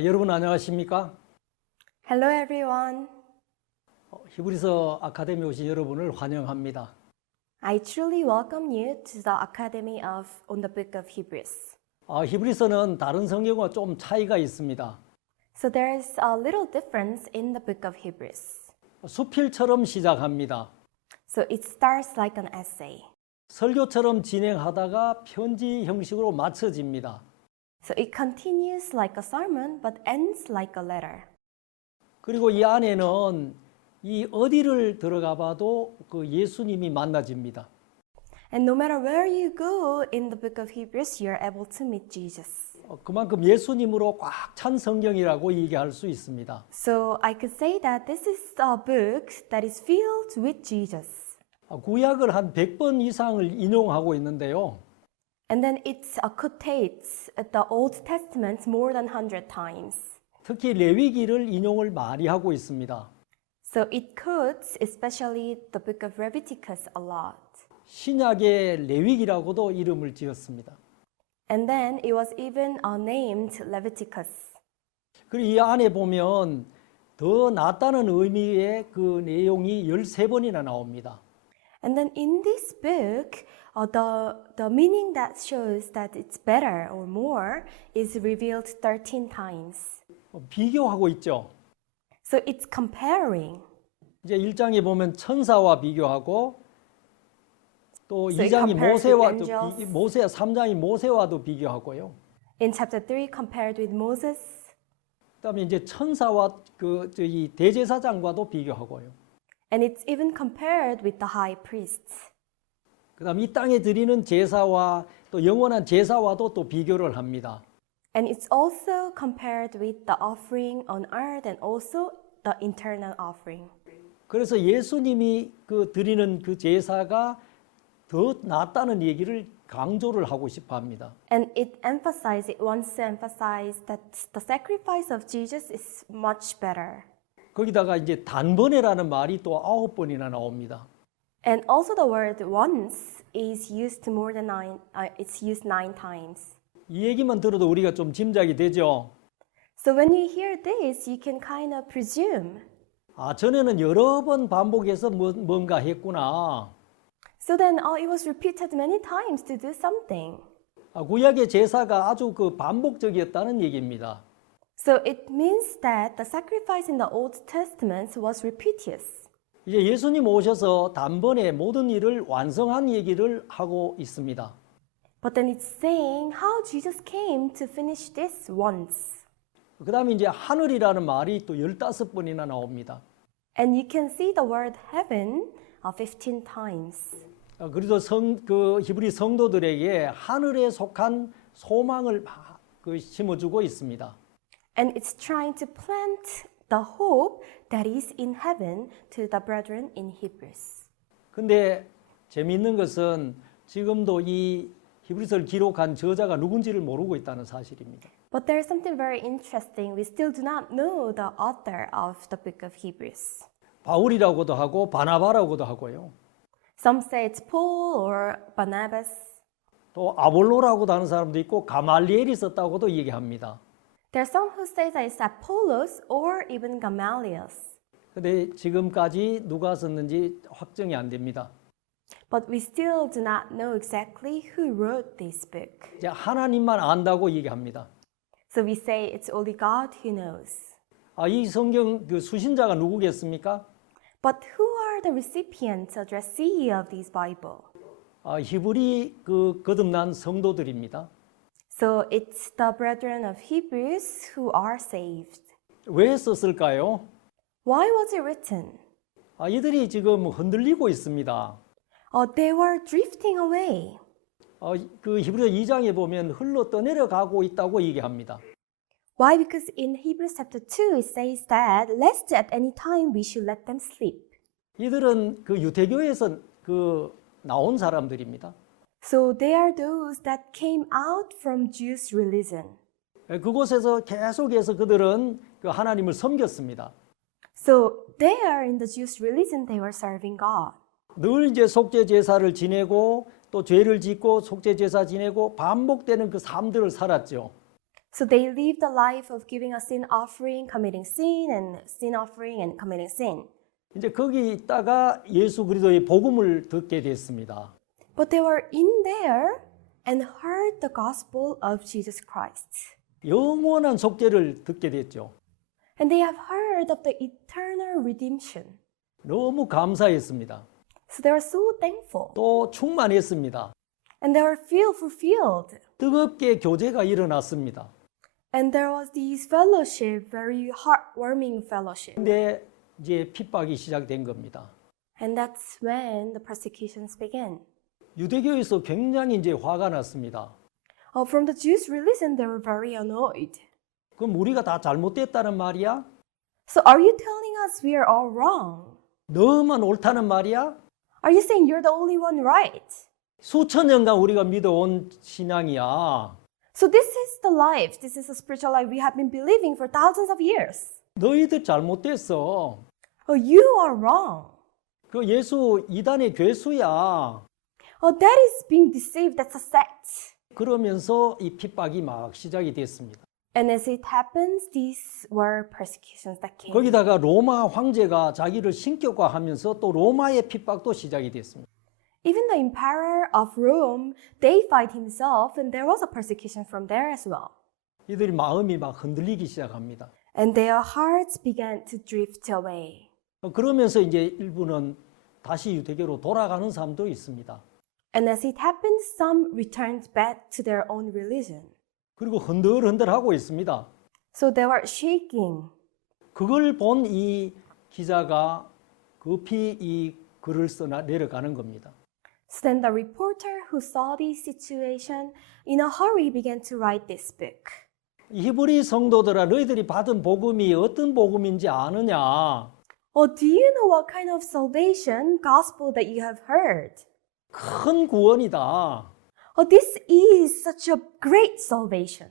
여러분 안녕하십니까? Hello everyone. 히브리서 아카데미 오신 여러분을 환영합니다. I truly welcome you to the Academy on the Book of Hebrews. 히브리서는 다른 성경과 좀 차이가 있습니다. So there's a little difference in the Book of Hebrews. 수필처럼 시작합니다. So it starts like an essay. 설교처럼 진행하다가 편지 형식으로 마쳐집니다. So it continues like a sermon but ends like a letter. 그리고 이 안에는 이 어디를 들어가 봐도 그 예수님이 만나집니다. And no matter where you go in the Book of Hebrews, you're able to meet Jesus. 그만큼 예수님으로 꽉 찬 성경이라고 얘기할 수 있습니다. So I could say that this is a book that is filled with Jesus. 구약을 한 100번 이상을 인용하고 있는데요. And then it quotates the Old Testament more than 100 times. 특히 레위기를 인용을 많이 하고 있습니다. So it quotes especially the book of Leviticus a lot. 신약의 레위기라고도 이름을 지었습니다. And then it was even named Leviticus. 그리고 이 안에 보면 더 낫다는 의미의 그 내용이 13번이나 나옵니다. And then in this book, the meaning that shows that it's better or more is revealed 13 times. 비교하고 있죠. So it's comparing. 이제 1장에 보면 천사와 비교하고 또 So it 2장이 compares with angels. 모세 3장이 모세와도 비교하고요. In chapter 3 compared with Moses. 그다음에 이제 천사와 이 대제사장과도 비교하고요. And it's even compared with the high priests. 그다음 이 땅에 드리는 제사와 또 영원한 제사와도 또 비교를 합니다. And it's also compared with the offering on earth and also the internal offering. 그래서 예수님이 드리는 그 제사가 더 낫다는 얘기를 강조를 하고 싶어 합니다. And it wants to emphasize that the sacrifice of Jesus is much better. 거기다가 이제 단번에라는 말이 또 9번이나 나옵니다. And also the word once is used more than it's used 9 times. 이 얘기만 들어도 우리가 좀 짐작이 되죠. So when you hear this, you can kind of presume. 전에는 여러 번 반복해서 뭔가 했구나. So then it was repeated many times to do something. 구약의 제사가 아주 반복적이었다는 얘기입니다. So it means that the sacrifice in the Old Testament was repetitious. 이제 예수님 오셔서 단번에 모든 일을 완성한 얘기를 하고 있습니다. But then it's saying how Jesus came to finish this once. 그 다음에 이제 하늘이라는 말이 또 15번이나 나옵니다. And you can see the word heaven 15 times. 그래서 히브리 성도들에게 하늘에 속한 소망을 심어주고 있습니다. And it's trying to plant the hope that is in heaven to the brethren in Hebrews. 근데 재미있는 것은 지금도 이 히브리서를 기록한 저자가 누군지를 모르고 있다는 사실입니다. But there's something very interesting. We still do not know the author of the book of Hebrews. 바울이라고도 하고 바나바라고도 하고요. Some say it's Paul or Barnabas. 또 아볼로라고도 하는 사람도 있고 가말리엘이 썼다고도 얘기합니다. There are some who say that it's Apollos or even Gamaliel. 근데 지금까지 누가 썼는지 확정이 안 됩니다. But we still do not know exactly who wrote this book. 이제 하나님만 안다고 얘기합니다. So we say it's only God who knows. 이 성경 수신자가 누구겠습니까? But who are the recipients or addressee of this Bible? 히브리 거듭난 성도들입니다. So it's the brethren of Hebrews who are saved. 왜 썼을까요? Why was it written? 이들이 지금 흔들리고 있습니다. They were drifting away. 히브리서 2장에 보면 흘러 떠내려가고 있다고 얘기합니다. Why? Because in Hebrews chapter 2 it says that lest at any time we should let them sleep. 이들은 유대교에서 나온 사람들입니다. So they are those that came out from Jewish religion. 그곳에서 계속해서 그들은 하나님을 섬겼습니다. So there in the Jewish religion they were serving God. 늘 이제 속죄 제사를 지내고 또 죄를 짓고 속죄 제사 지내고 반복되는 그 삶들을 살았죠. So they live the life of giving a sin offering, committing sin, and sin offering and committing sin. 이제 거기 있다가 예수 그리스도의 복음을 듣게 됐습니다. But they were in there and heard the gospel of Jesus Christ. 영원한 속죄를 듣게 됐죠. And they have heard of the eternal redemption. 너무 감사했습니다. So they were so thankful. 또 충만했습니다. And they were fulfilled. 뜨겁게 교제가 일어났습니다. And there was this fellowship, very heartwarming fellowship. 근데 이제 핍박이 시작된 겁니다. And that's when the persecutions began. 유대교에서 굉장히 이제 화가 났습니다. From the Jews' religion, they were very annoyed. 그럼 우리가 다 잘못됐다는 말이야? So are you telling us we are all wrong? 너만 옳다는 말이야? Are you saying you're the only one right? 수천 년간 우리가 믿어온 신앙이야. So this is the life, this is the spiritual life we have been believing for thousands of years. 너희들 잘못됐어. Oh, you are wrong. 그 예수 이단의 괴수야. Oh, that is being deceived, that's a sect. 그러면서 이 핍박이 막 시작이 됐습니다. And as it happens, these were persecutions that came. 거기다가 로마 황제가 자기를 신격화하면서 또 로마의 핍박도 시작이 됐습니다. Even the emperor of Rome deified himself, and there was a persecution from there as well. 이들이 마음이 막 흔들리기 시작합니다. And their hearts began to drift away. 그러면서 이제 일부는 다시 유대교로 돌아가는 사람도 있습니다. And as it happened, some returned back to their own religion. 그리고 흔들흔들하고 있습니다. So they were shaking. 그걸 본 이 기자가 급히 이 글을 써 내려가는 겁니다. So then the reporter who saw this situation in a hurry began to write this book. 히브리 성도들아 너희들이 받은 복음이 어떤 복음인지 아느냐? Do you know what kind of salvation, gospel that you have heard? 큰 구원이다. This is such a great salvation.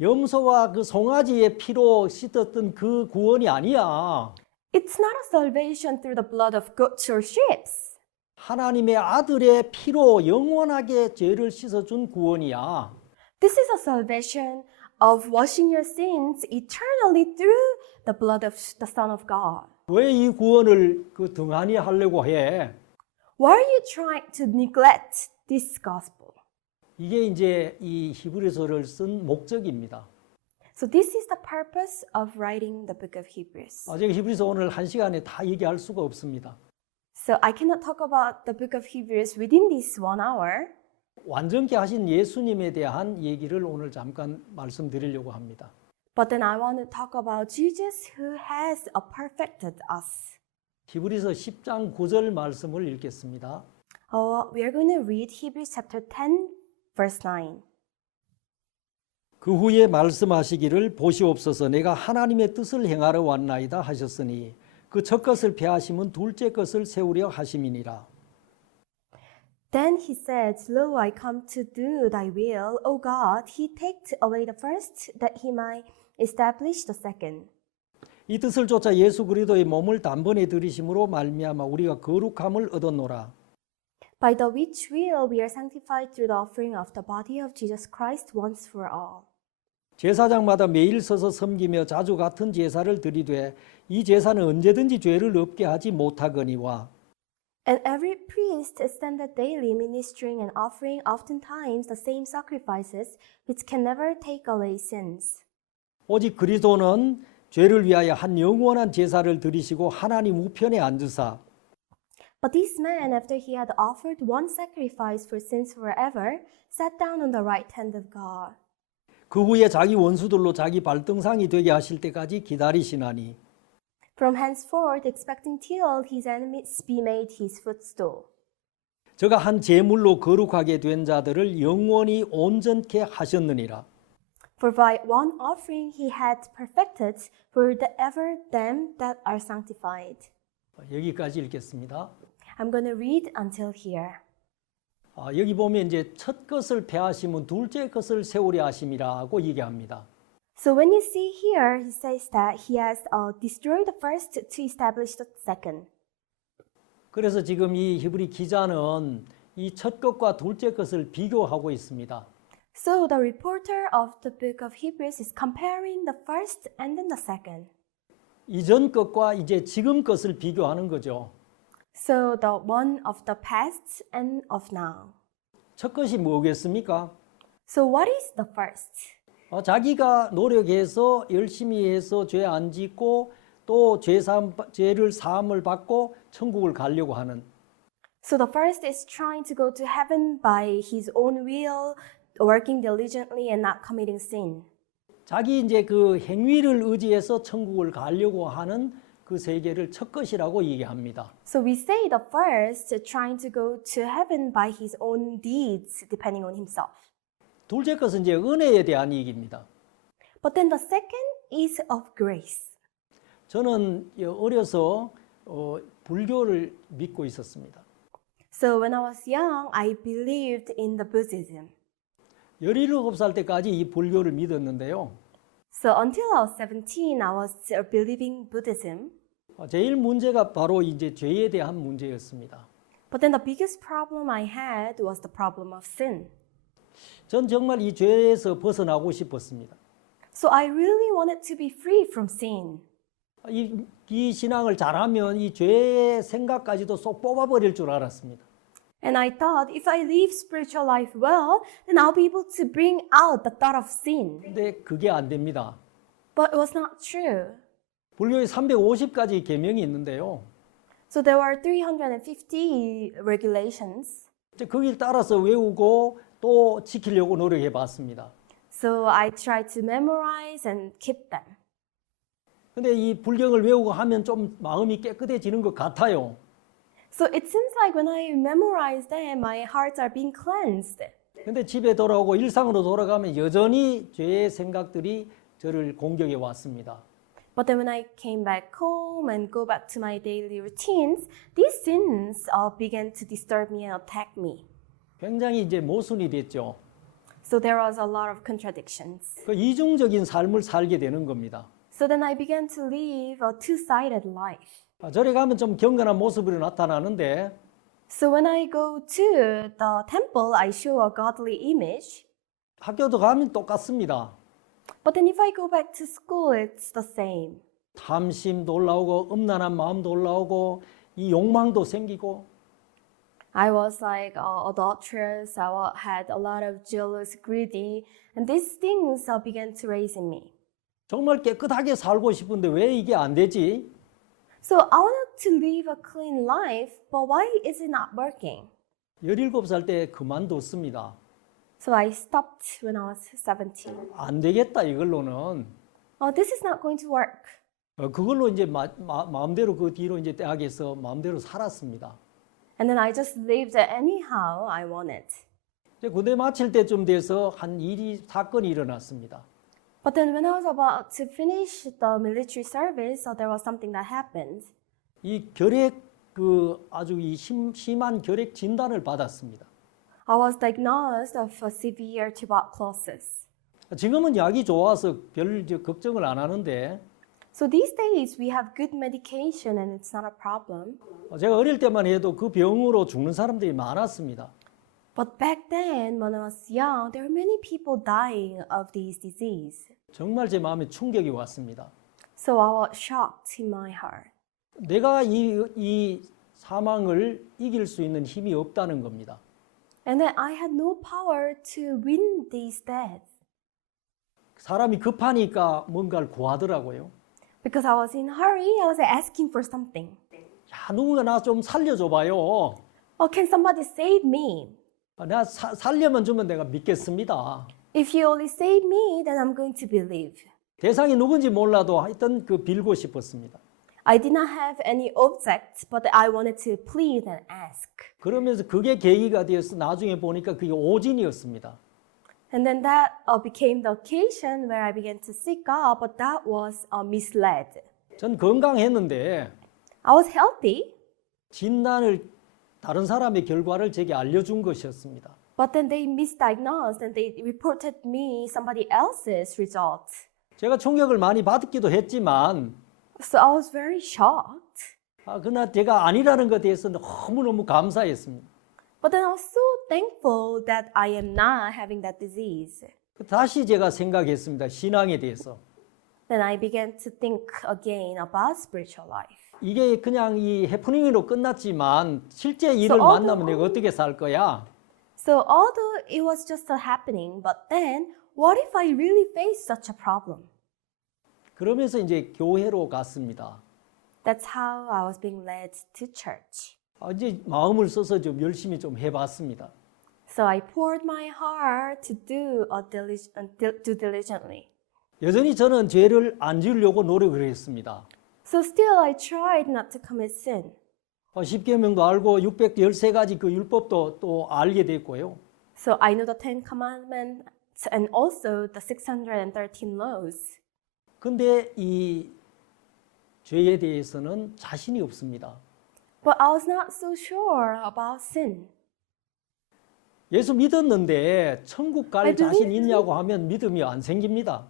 염소와 그 송아지의 피로 씻었던 그 구원이 아니야. It's not a salvation through the blood of goats or sheep. 하나님의 아들의 피로 영원하게 죄를 씻어준 구원이야. This is a salvation of washing your sins eternally through the blood of the Son of God. 왜 이 구원을 그 등한히 하려고 해? Why are you trying to neglect this gospel? 이게 이제 이 히브리서를 쓴 목적입니다. So this is the purpose of writing the book of Hebrews. 제가 히브리서 오늘 한 시간에 다 얘기할 수가 없습니다. So I cannot talk about the book of Hebrews within this 1 hour. 완전케 하신 예수님에 대한 얘기를 오늘 잠깐 말씀드리려고 합니다. But then I want to talk about Jesus who has perfected us. 히브리서 10장 9절 말씀을 읽겠습니다. We are going to read Hebrews chapter 10, verse 9. 그 후에 말씀하시기를 보시옵소서 내가 하나님의 뜻을 행하러 왔나이다 하셨으니 그 첫 것을 폐하심은 둘째 것을 세우려 하심이니라. Then he said, Lo, I come to do thy will, O God. He taketh away the first, that he might establish the second. 이 뜻을 쫓아 예수 그리스도의 몸을 단번에 들이심으로 말미암아 우리가 거룩함을 얻었노라. By the which will we are sanctified through the offering of the body of Jesus Christ once for all. 제사장마다 매일 서서 섬기며 자주 같은 제사를 드리되 이 제사는 언제든지 죄를 없게 하지 못하거니와 And every priest standeth daily ministering and offering oftentimes the same sacrifices which can never take away sins. 오직 그리스도는 죄를 위하여 한 영원한 제사를 드리시고 하나님 우편에 앉으사 But this man, after he had offered one sacrifice for sins forever, sat down on the right hand of God. 그 후에 자기 원수들로 자기 발등상이 되게 하실 때까지 기다리시나니 From henceforth, expecting till his enemies be made his footstool. 저가 한 제물로 거룩하게 된 자들을 영원히 온전케 하셨느니라. For by one offering he had perfected forever them that are sanctified. 여기까지 읽겠습니다. I'm going to read until here. 여기 보면 이제 첫 것을 폐하시면 둘째 것을 세우려 하심이라고 얘기합니다. So when you see here, he says that he has destroyed the first to establish the second. 그래서 지금 이 히브리 기자는 이 첫 것과 둘째 것을 비교하고 있습니다. So the reporter of the book of Hebrews is comparing the first and then the second. 이전 것과 이제 지금 것을 비교하는 거죠. So the one of the past and of now. 첫 것이 뭐겠습니까? So what is the first? 자기가 노력해서 열심히 해서 죄 안 짓고 또 죄를 사함을 받고 천국을 가려고 하는. So the first is trying to go to heaven by his own will, working diligently and not committing sin. 자기 이제 그 행위를 의지해서 천국을 가려고 하는 그 세계를 첫 것이라고 얘기합니다. So we say the first trying to go to heaven by his own deeds, depending on himself. 둘째 것은 이제 은혜에 대한 얘기입니다. But then the second is of grace. 저는 어려서 불교를 믿고 있었습니다. So when I was young, I believed in the Buddhism. 17살 때까지 이 불교를 믿었는데요. So until I was 17, I was believing Buddhism. 제일 문제가 바로 이제 죄에 대한 문제였습니다. But then the biggest problem I had was the problem of sin. 전 정말 이 죄에서 벗어나고 싶었습니다. So I really wanted to be free from sin. 이 신앙을 잘하면 이 죄의 생각까지도 쏙 뽑아버릴 줄 알았습니다. And I thought if I live spiritual life well, then I'll be able to bring out the thought of sin. 근데 그게 안 됩니다. But it was not true. 불교에 350가지 계명이 있는데요. So there were 350 regulations. 거기를 따라서 외우고 또 지키려고 노력해 봤습니다. So I tried to memorize and keep them. 근데 이 불경을 외우고 하면 좀 마음이 깨끗해지는 것 같아요. So it seems like when I memorize them, my hearts are being cleansed. 근데 집에 돌아오고 일상으로 돌아가면 여전히 죄의 생각들이 저를 공격해 왔습니다. But then when I came back home and go back to my daily routines, these sins began to disturb me and attack me. 굉장히 이제 모순이 됐죠. So there was a lot of contradictions. 그 이중적인 삶을 살게 되는 겁니다. So then I began to live a two-sided life. 절에 가면 좀 경건한 모습으로 나타나는데 So when I go to the temple, I show a godly image. 학교도 가면 똑같습니다. But then if I go back to school, it's the same. 탐심도 올라오고 음란한 마음도 올라오고 이 욕망도 생기고 I was like adulterous. I had a lot of jealous, greedy, and these things began to raise in me. 정말 깨끗하게 살고 싶은데 왜 이게 안 되지? So I wanted to live a clean life, but why is it not working? 17살 때 그만뒀습니다. So I stopped when I was 17. 안 되겠다 이걸로는. This is not going to work. 그걸로 이제 마음대로 그 뒤로 이제 대학에서 마음대로 살았습니다. And then I just lived anyhow I wanted. 이제 군대 마칠 때쯤 돼서 한 사건이 일어났습니다. But then when I was about to finish the military service, there was something that happened. 이 결핵 아주 심한 결핵 진단을 받았습니다. I was diagnosed of a severe tuberculosis. 지금은 약이 좋아서 별 걱정을 안 하는데 So these days we have good medication and it's not a problem. 제가 어릴 때만 해도 그 병으로 죽는 사람들이 많았습니다. But back then, when I was young, there were many people dying of this disease. 정말 제 마음에 충격이 왔습니다. So I was shocked in my heart. 내가 이 사망을 이길 수 있는 힘이 없다는 겁니다. And then I had no power to win this death. 사람이 급하니까 뭔가를 구하더라고요. Because I was in a hurry, I was asking for something. 야, 누군가 나 좀 살려줘 봐요. Can somebody save me? 내가 살려면 주면 내가 믿겠습니다. If you only save me, then I'm going to believe. 대상이 누군지 몰라도 하여튼 빌고 싶었습니다. I did not have any object, but I wanted to plead and ask. 그러면서 그게 계기가 되어서 나중에 보니까 그게 오진이었습니다. And then that became the occasion where I began to seek God, but that was misled. 전 건강했는데 I was healthy, 진단을 다른 사람의 결과를 제게 알려준 것이었습니다. but then they misdiagnosed and they reported me somebody else's results. 제가 충격을 많이 받기도 했지만 So I was very shocked. 그러나 제가 아니라는 것에 대해서 너무너무 감사했습니다. But then I was so thankful that I am not having that disease. 다시 제가 생각했습니다. 신앙에 대해서. Then I began to think again about spiritual life. 이게 그냥 이 해프닝으로 끝났지만 실제 일을 So although- 만나면 내가 어떻게 살 거야? So although it was just a happening, but then what if I really face such a problem? 그러면서 이제 교회로 갔습니다. That's how I was being led to church. 이제 마음을 써서 좀 열심히 좀 해봤습니다. So I poured my heart to do diligently. 여전히 저는 죄를 안 지으려고 노력을 했습니다. So still I tried not to commit sin. 10계명도 알고 613가지 그 율법도 또 알게 됐고요. So I know the Ten Commandments and also the 613 laws. 근데 이 죄에 대해서는 자신이 없습니다. But I was not so sure about sin. 예수 믿었는데 천국 갈 I believe 자신 있냐고 하면 믿음이 안 생깁니다.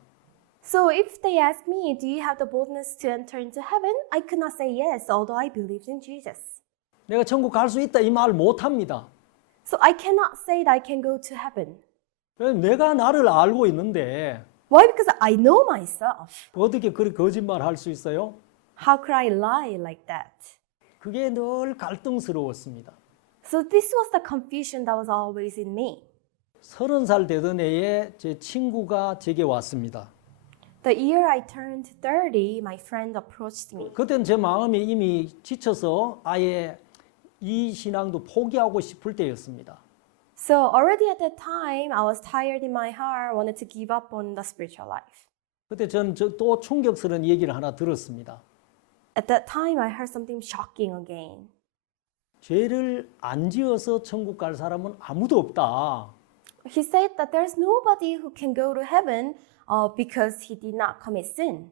So if they ask me, do you have the boldness to enter into heaven? I could not say yes, although I believed in Jesus. 내가 천국 갈 수 있다 이 말 못합니다. So I cannot say that I can go to heaven. 내가 나를 알고 있는데 Why? Because I know myself. 어떻게 그렇게 거짓말 할 수 있어요? How could I lie like that? 그게 늘 갈등스러웠습니다. So this was the confusion that was always in me. 30살 되던 해에 제 친구가 제게 왔습니다. The year I turned 30, my friend approached me. 그때는 제 마음이 이미 지쳐서 아예 이 신앙도 포기하고 싶을 때였습니다. So already at that time, I was tired in my heart, wanted to give up on the spiritual life. 그때 전 또 충격스러운 얘기를 하나 들었습니다. At that time, I heard something shocking again. 죄를 안 지어서 천국 갈 사람은 아무도 없다. He said that there's nobody who can go to heaven because he did not commit sin.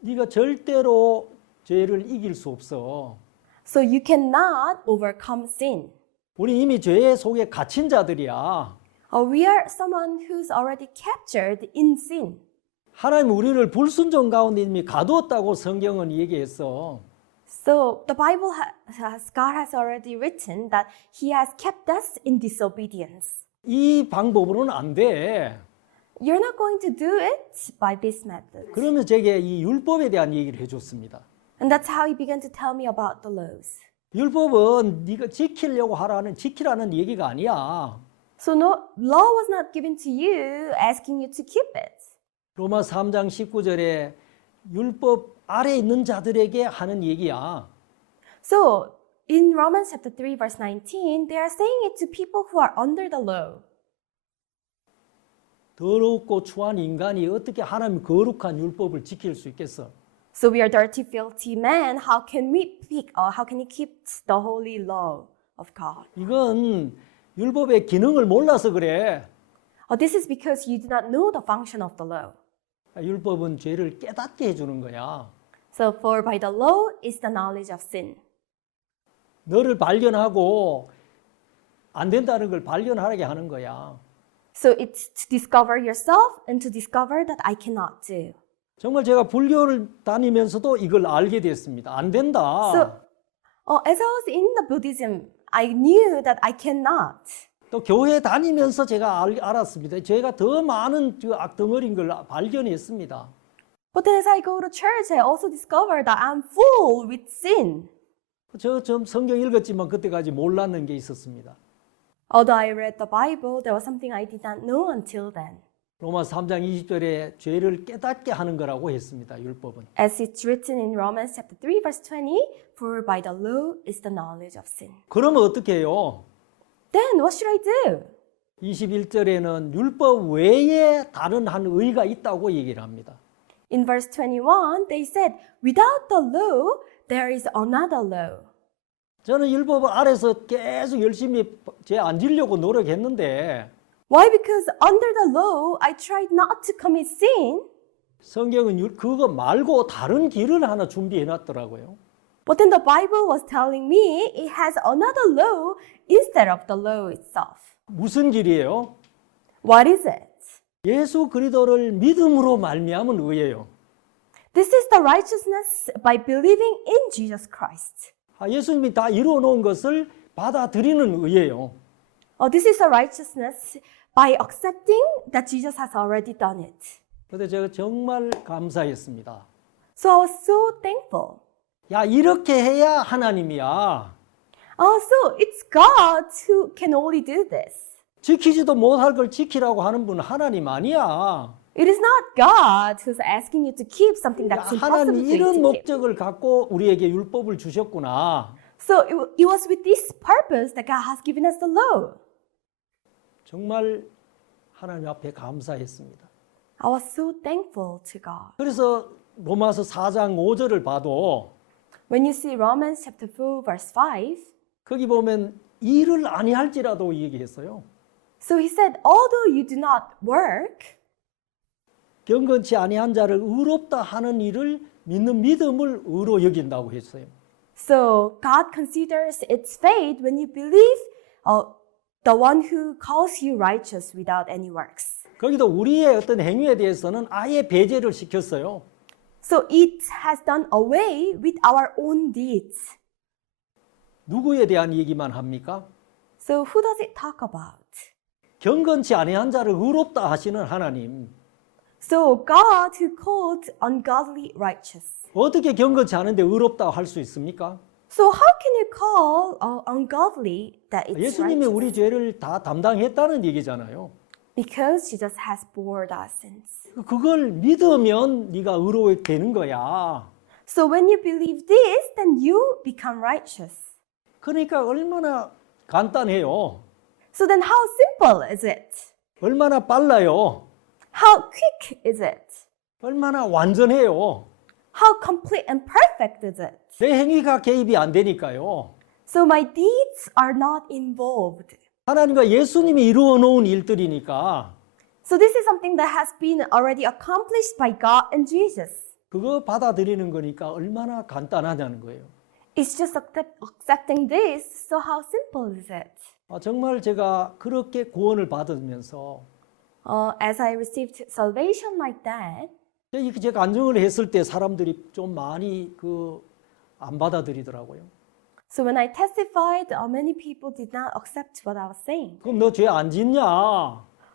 네가 절대로 죄를 이길 수 없어. So you cannot overcome sin. 우리 이미 죄 속에 갇힌 자들이야. We are someone who's already captured in sin. 하나님 우리를 불순종 가운데 이미 가두었다고 성경은 얘기했어. So the Bible God has already written that He has kept us in disobedience. 이 방법으로는 안 돼. You're not going to do it by this method. 그러면 제게 이 율법에 대한 얘기를 해줬습니다. And that's how He began to tell me about the laws. 율법은 네가 지키라는 얘기가 아니야. So no law was not given to you, asking you to keep it. 로마 3장 19절에 율법 아래 있는 자들에게 하는 얘기야. So in Romans chapter 3 verse 19, they are saying it to people who are under the law. 더럽고 추한 인간이 어떻게 하나님 거룩한 율법을 지킬 수 있겠어? So we are dirty, filthy men. How can we keep the holy law of God? 이건 율법의 기능을 몰라서 그래. This is because you do not know the function of the law. 율법은 죄를 깨닫게 해주는 거야. So for by the law is the knowledge of sin. 너를 발견하고 안 된다는 걸 발견하게 하는 거야. So it's to discover yourself and to discover that I cannot do. 정말 제가 불교를 다니면서도 이걸 알게 됐습니다. 안 된다. So as I was in the Buddhism, I knew that I cannot. 또 교회 다니면서 제가 알았습니다. 제가 더 많은 악덩어리인 걸 발견했습니다. But then as I go to church, I also discovered that I'm full with sin. 저 좀 성경 읽었지만 그때까지 몰랐는 게 있었습니다. Although I read the Bible, there was something I did not know until then. 로마 3장 20절에 죄를 깨닫게 하는 거라고 했습니다. 율법은. As it's written in Romans chapter 3 verse 20, for by the law is the knowledge of sin. 그러면 어떻게 해요? Then what should I do? 21절에는 율법 외에 다른 한 의가 있다고 얘기를 합니다. In verse 21, they said, without the law, there is another law. 저는 율법 아래서 계속 열심히 죄 안 지려고 노력했는데 Why? Because under the law, I tried not to commit sin. 성경은 그거 말고 다른 길을 하나 준비해 놨더라고요. But then the Bible was telling me it has another law instead of the law itself. 무슨 길이에요? What is it? 예수 그리스도를 믿음으로 말미암은 의예요. This is the righteousness by believing in Jesus Christ. 예수님이 다 이루어 놓은 것을 받아들이는 의예요. This is a righteousness by accepting that Jesus has already done it. 그런데 제가 정말 감사했습니다. So I was so thankful. 야, 이렇게 해야 하나님이야. So it's God who can only do this. 지키지도 못할 걸 지키라고 하는 분은 하나님 아니야. It is not God who's asking you to keep something 야, that's impossible 하나님 for you 이런 to keep. 목적을 갖고 우리에게 율법을 주셨구나. So it was with this purpose that God has given us the law. 정말 하나님 앞에 감사했습니다. I was so thankful to God. 그래서 로마서 4장 5절을 봐도 When you see Romans chapter 4 verse 5, 거기 보면 일을 아니할지라도 얘기했어요. so he said, although you do not work, 경건치 아니한 자를 의롭다 하는 일을 믿는 믿음을 의로 여긴다고 했어요. so God considers its faith when you believe the one who calls you righteous without any works. 거기도 우리의 어떤 행위에 대해서는 아예 배제를 시켰어요. So it has done away with our own deeds. 누구에 대한 얘기만 합니까? So who does it talk about? 경건치 아니한 자를 의롭다 하시는 하나님. So God who called ungodly righteous. 어떻게 경건치 않은데 의롭다 할 수 있습니까? So how can you call ungodly that it's 예수님이 righteous? 우리 죄를 다 담당했다는 얘기잖아요. Because Jesus has bore our sins. 그걸 믿으면 네가 의로워되는 거야. So when you believe this, then you become righteous. 그러니까 얼마나 간단해요. So then how simple is it? 얼마나 빨라요. How quick is it? 얼마나 완전해요. How complete and perfect is it? 내 행위가 개입이 안 되니까요. So my deeds are not involved. 하나님과 예수님이 이루어 놓은 일들이니까 So this is something that has been already accomplished by God and Jesus. 그거 받아들이는 거니까 얼마나 간단하냐는 거예요. It's just accepting this. So how simple is it? 정말 제가 그렇게 구원을 받으면서 As I received salvation like that, 제가 간증을 했을 때 사람들이 좀 많이 안 받아들이더라고요. so when I testified, many people did not accept what I was saying. 그럼 너 죄 안 짓냐?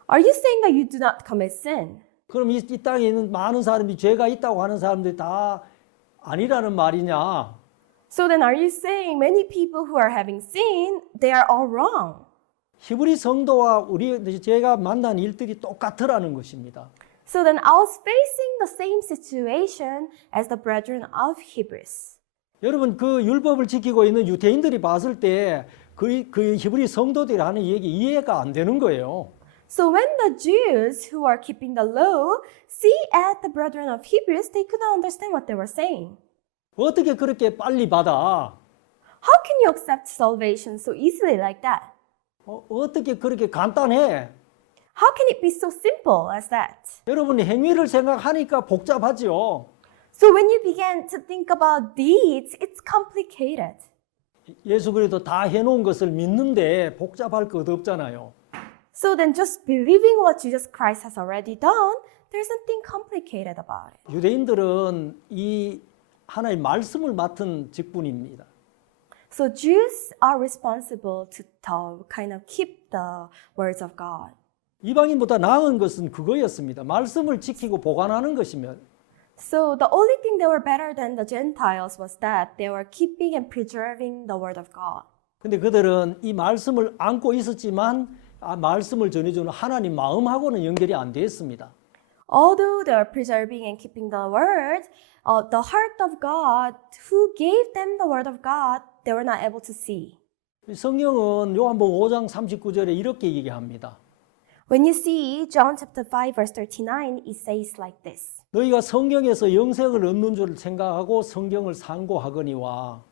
Are you saying that you do not commit sin? 그럼 이 땅에 있는 많은 사람이 죄가 있다고 하는 사람들이 다 아니라는 말이냐? So then are you saying many people who are having sin, they are all wrong? 히브리 성도와 제가 만난 일들이 똑같으라는 것입니다. So then I was facing the same situation as the brethren of Hebrews. 여러분 그 율법을 지키고 있는 유대인들이 봤을 때 그 히브리 성도들이 하는 얘기 이해가 안 되는 거예요. So when the Jews who are keeping the law see at the brethren of Hebrews, they could not understand what they were saying. 어떻게 그렇게 빨리 받아? How can you accept salvation so easily like that? 어떻게 그렇게 간단해? How can it be so simple as that? 여러분 행위를 생각하니까 복잡하지요. So when you begin to think about deeds, it's complicated. 예수 그리스도 다 해놓은 것을 믿는데 복잡할 것 없잖아요. So then just believing what Jesus Christ has already done, there's nothing complicated about it. 유대인들은 이 하나의 말씀을 맡은 직분입니다. So Jews are responsible to kind of keep the words of God. 이방인보다 나은 것은 그거였습니다. 말씀을 지키고 보관하는 것이면 So the only thing they were better than the Gentiles was that they were keeping and preserving the word of God. 근데 그들은 이 말씀을 안고 있었지만 말씀을 전해주는 하나님 마음하고는 연결이 안 됐습니다. Although they were preserving and keeping the word, the heart of God who gave them the word of God, they were not able to see. 성경은 요한복음 5장 39절에 이렇게 얘기합니다. When you see John chapter 5 verse 39, it says like this. 너희가 성경에서 영생을 얻는 줄 생각하고 성경을 상고하거니와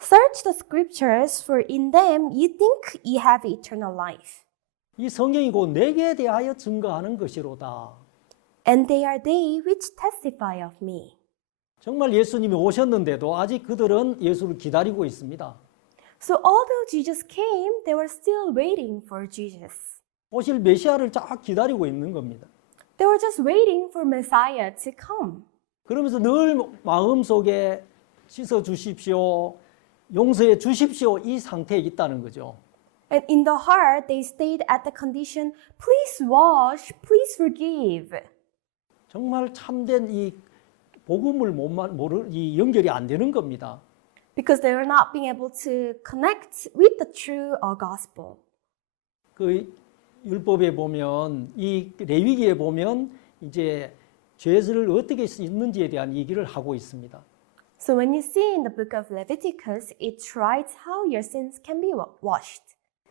Search the scriptures, for in them you think ye have eternal life. 이 성경이 곧 내게 대하여 증거하는 것이로다. And they are they which testify of me. 정말 예수님이 오셨는데도 아직 그들은 예수를 기다리고 있습니다. So although Jesus came, they were still waiting for Jesus. 오실 메시아를 쫙 기다리고 있는 겁니다. They were just waiting for Messiah to come. 그러면서 늘 마음속에 씻어 주십시오. 용서해 주십시오 이 상태에 있다는 거죠. And in the heart, they stayed at the condition, please wash, please forgive. 정말 참된 이 복음을 이 연결이 안 되는 겁니다. Because they were not being able to connect with the true gospel. 그 율법에 보면 이 레위기에 보면 이제 죄를 어떻게 씻는지에 대한 얘기를 하고 있습니다. So when you see in the book of Leviticus, it writes how your sins can be washed.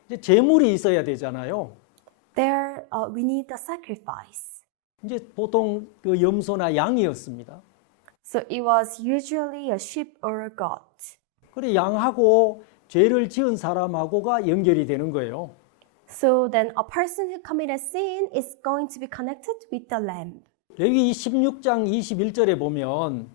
이제 제물이 있어야 되잖아요. There, we need a sacrifice. 이제 보통 그 염소나 양이었습니다. So it was usually a sheep or a goat. 그래 양하고 죄를 지은 사람하고가 연결이 되는 거예요. So then a person who committed sin is going to be connected with the lamb. 레위 16장 21절에 보면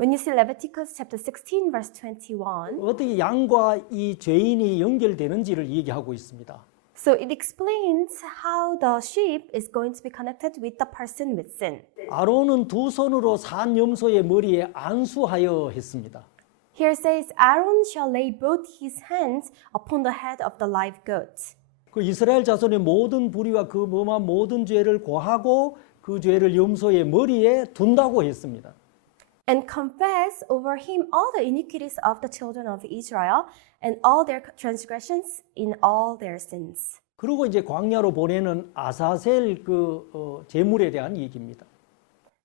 When you see Leviticus chapter 16 verse 21, 어떻게 양과 이 죄인이 연결되는지를 얘기하고 있습니다. so it explains how the sheep is going to be connected with the person with sin. 아론은 두 손으로 산 염소의 머리에 안수하여 했습니다. Here says, Aaron shall lay both his hands upon the head of the live goat. 그 이스라엘 자손의 모든 불의와 그 범한 모든 죄를 고하고 그 죄를 염소의 머리에 둔다고 했습니다. And confess over him all the iniquities of the children of Israel and all their transgressions in all their sins. 그리고 이제 광야로 보내는 아사셀 제물에 대한 얘기입니다.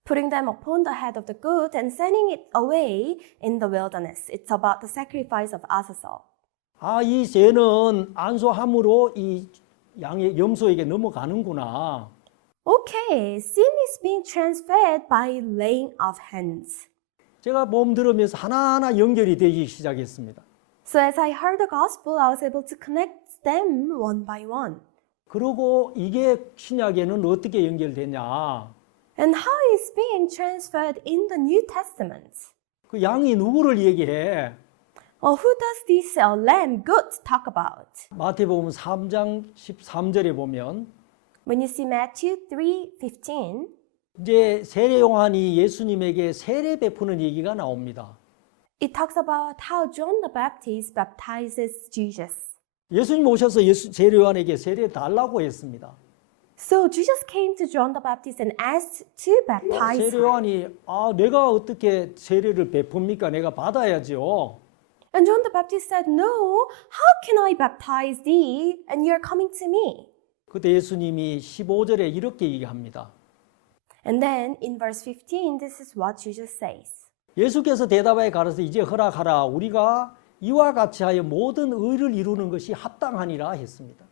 Putting them upon the head of the goat and sending it away in the wilderness. It's about the sacrifice of Azazel. 이 죄는 안수함으로 이 양의 염소에게 넘어가는구나. Okay, sin is being transferred by laying of hands. 제가 몸 들으면서 하나하나 연결이 되기 시작했습니다. So as I heard the gospel, I was able to connect them one by one. 그리고 이게 신약에는 어떻게 연결되냐? And how is being transferred in the New Testament? 그 양이 누구를 얘기해? Who does this lamb goat talk about? 마태복음 3장 13절에 보면 When you see Matthew 3:15, 이제 세례 요한이 예수님에게 세례 베푸는 얘기가 나옵니다. it talks about how John the Baptist baptizes Jesus. 예수님 오셔서 세례 요한에게 세례 달라고 했습니다. So Jesus came to John the Baptist and asked to baptize 세례 him. 요한이 내가 어떻게 세례를 베풉니까? 내가 받아야죠. And John the Baptist said, No, how can I baptize thee? And you're coming to me. 그때 예수님이 15절에 이렇게 얘기합니다. And then in verse 15, this is what Jesus says. 예수께서 대답하여 가로되 이제 허락하라. 우리가 이와 같이 하여 모든 의를 이루는 것이 합당하니라 했습니다.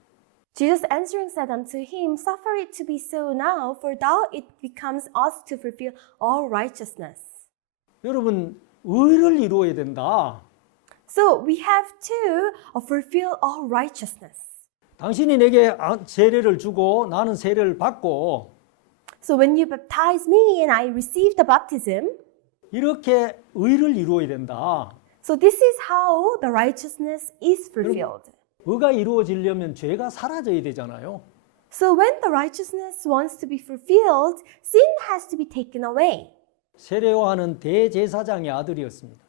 Jesus answering said unto him, Suffer it to be so now, for thou it becomes us to fulfill all righteousness. 여러분, 의를 이루어야 된다. So we have to fulfill all righteousness. 당신이 내게 세례를 주고 나는 세례를 받고 So when you baptize me and I receive the baptism, 이렇게 의를 이루어야 된다. so this is how the righteousness is fulfilled. 의가 이루어지려면 죄가 사라져야 되잖아요. So when the righteousness wants to be fulfilled, sin has to be taken away. 세례 요한은 대제사장의 아들이었습니다.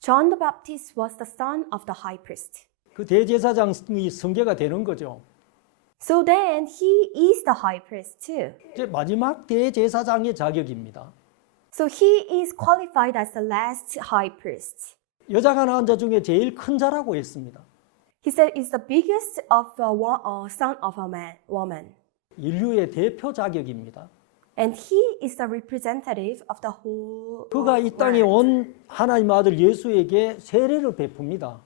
John the Baptist was the son of the high priest. 그 대제사장이 승계가 되는 거죠. So then he is the high priest too. 이제 마지막 대제사장의 자격입니다. So he is qualified as the last high priest. 여자가 낳은 자 중에 제일 큰 자라고 했습니다. He said is the biggest of the son of a woman. 인류의 대표 자격입니다. And he is the representative of the whole 그가 이 땅에 world. 온 하나님 아들 예수에게 세례를 베풉니다.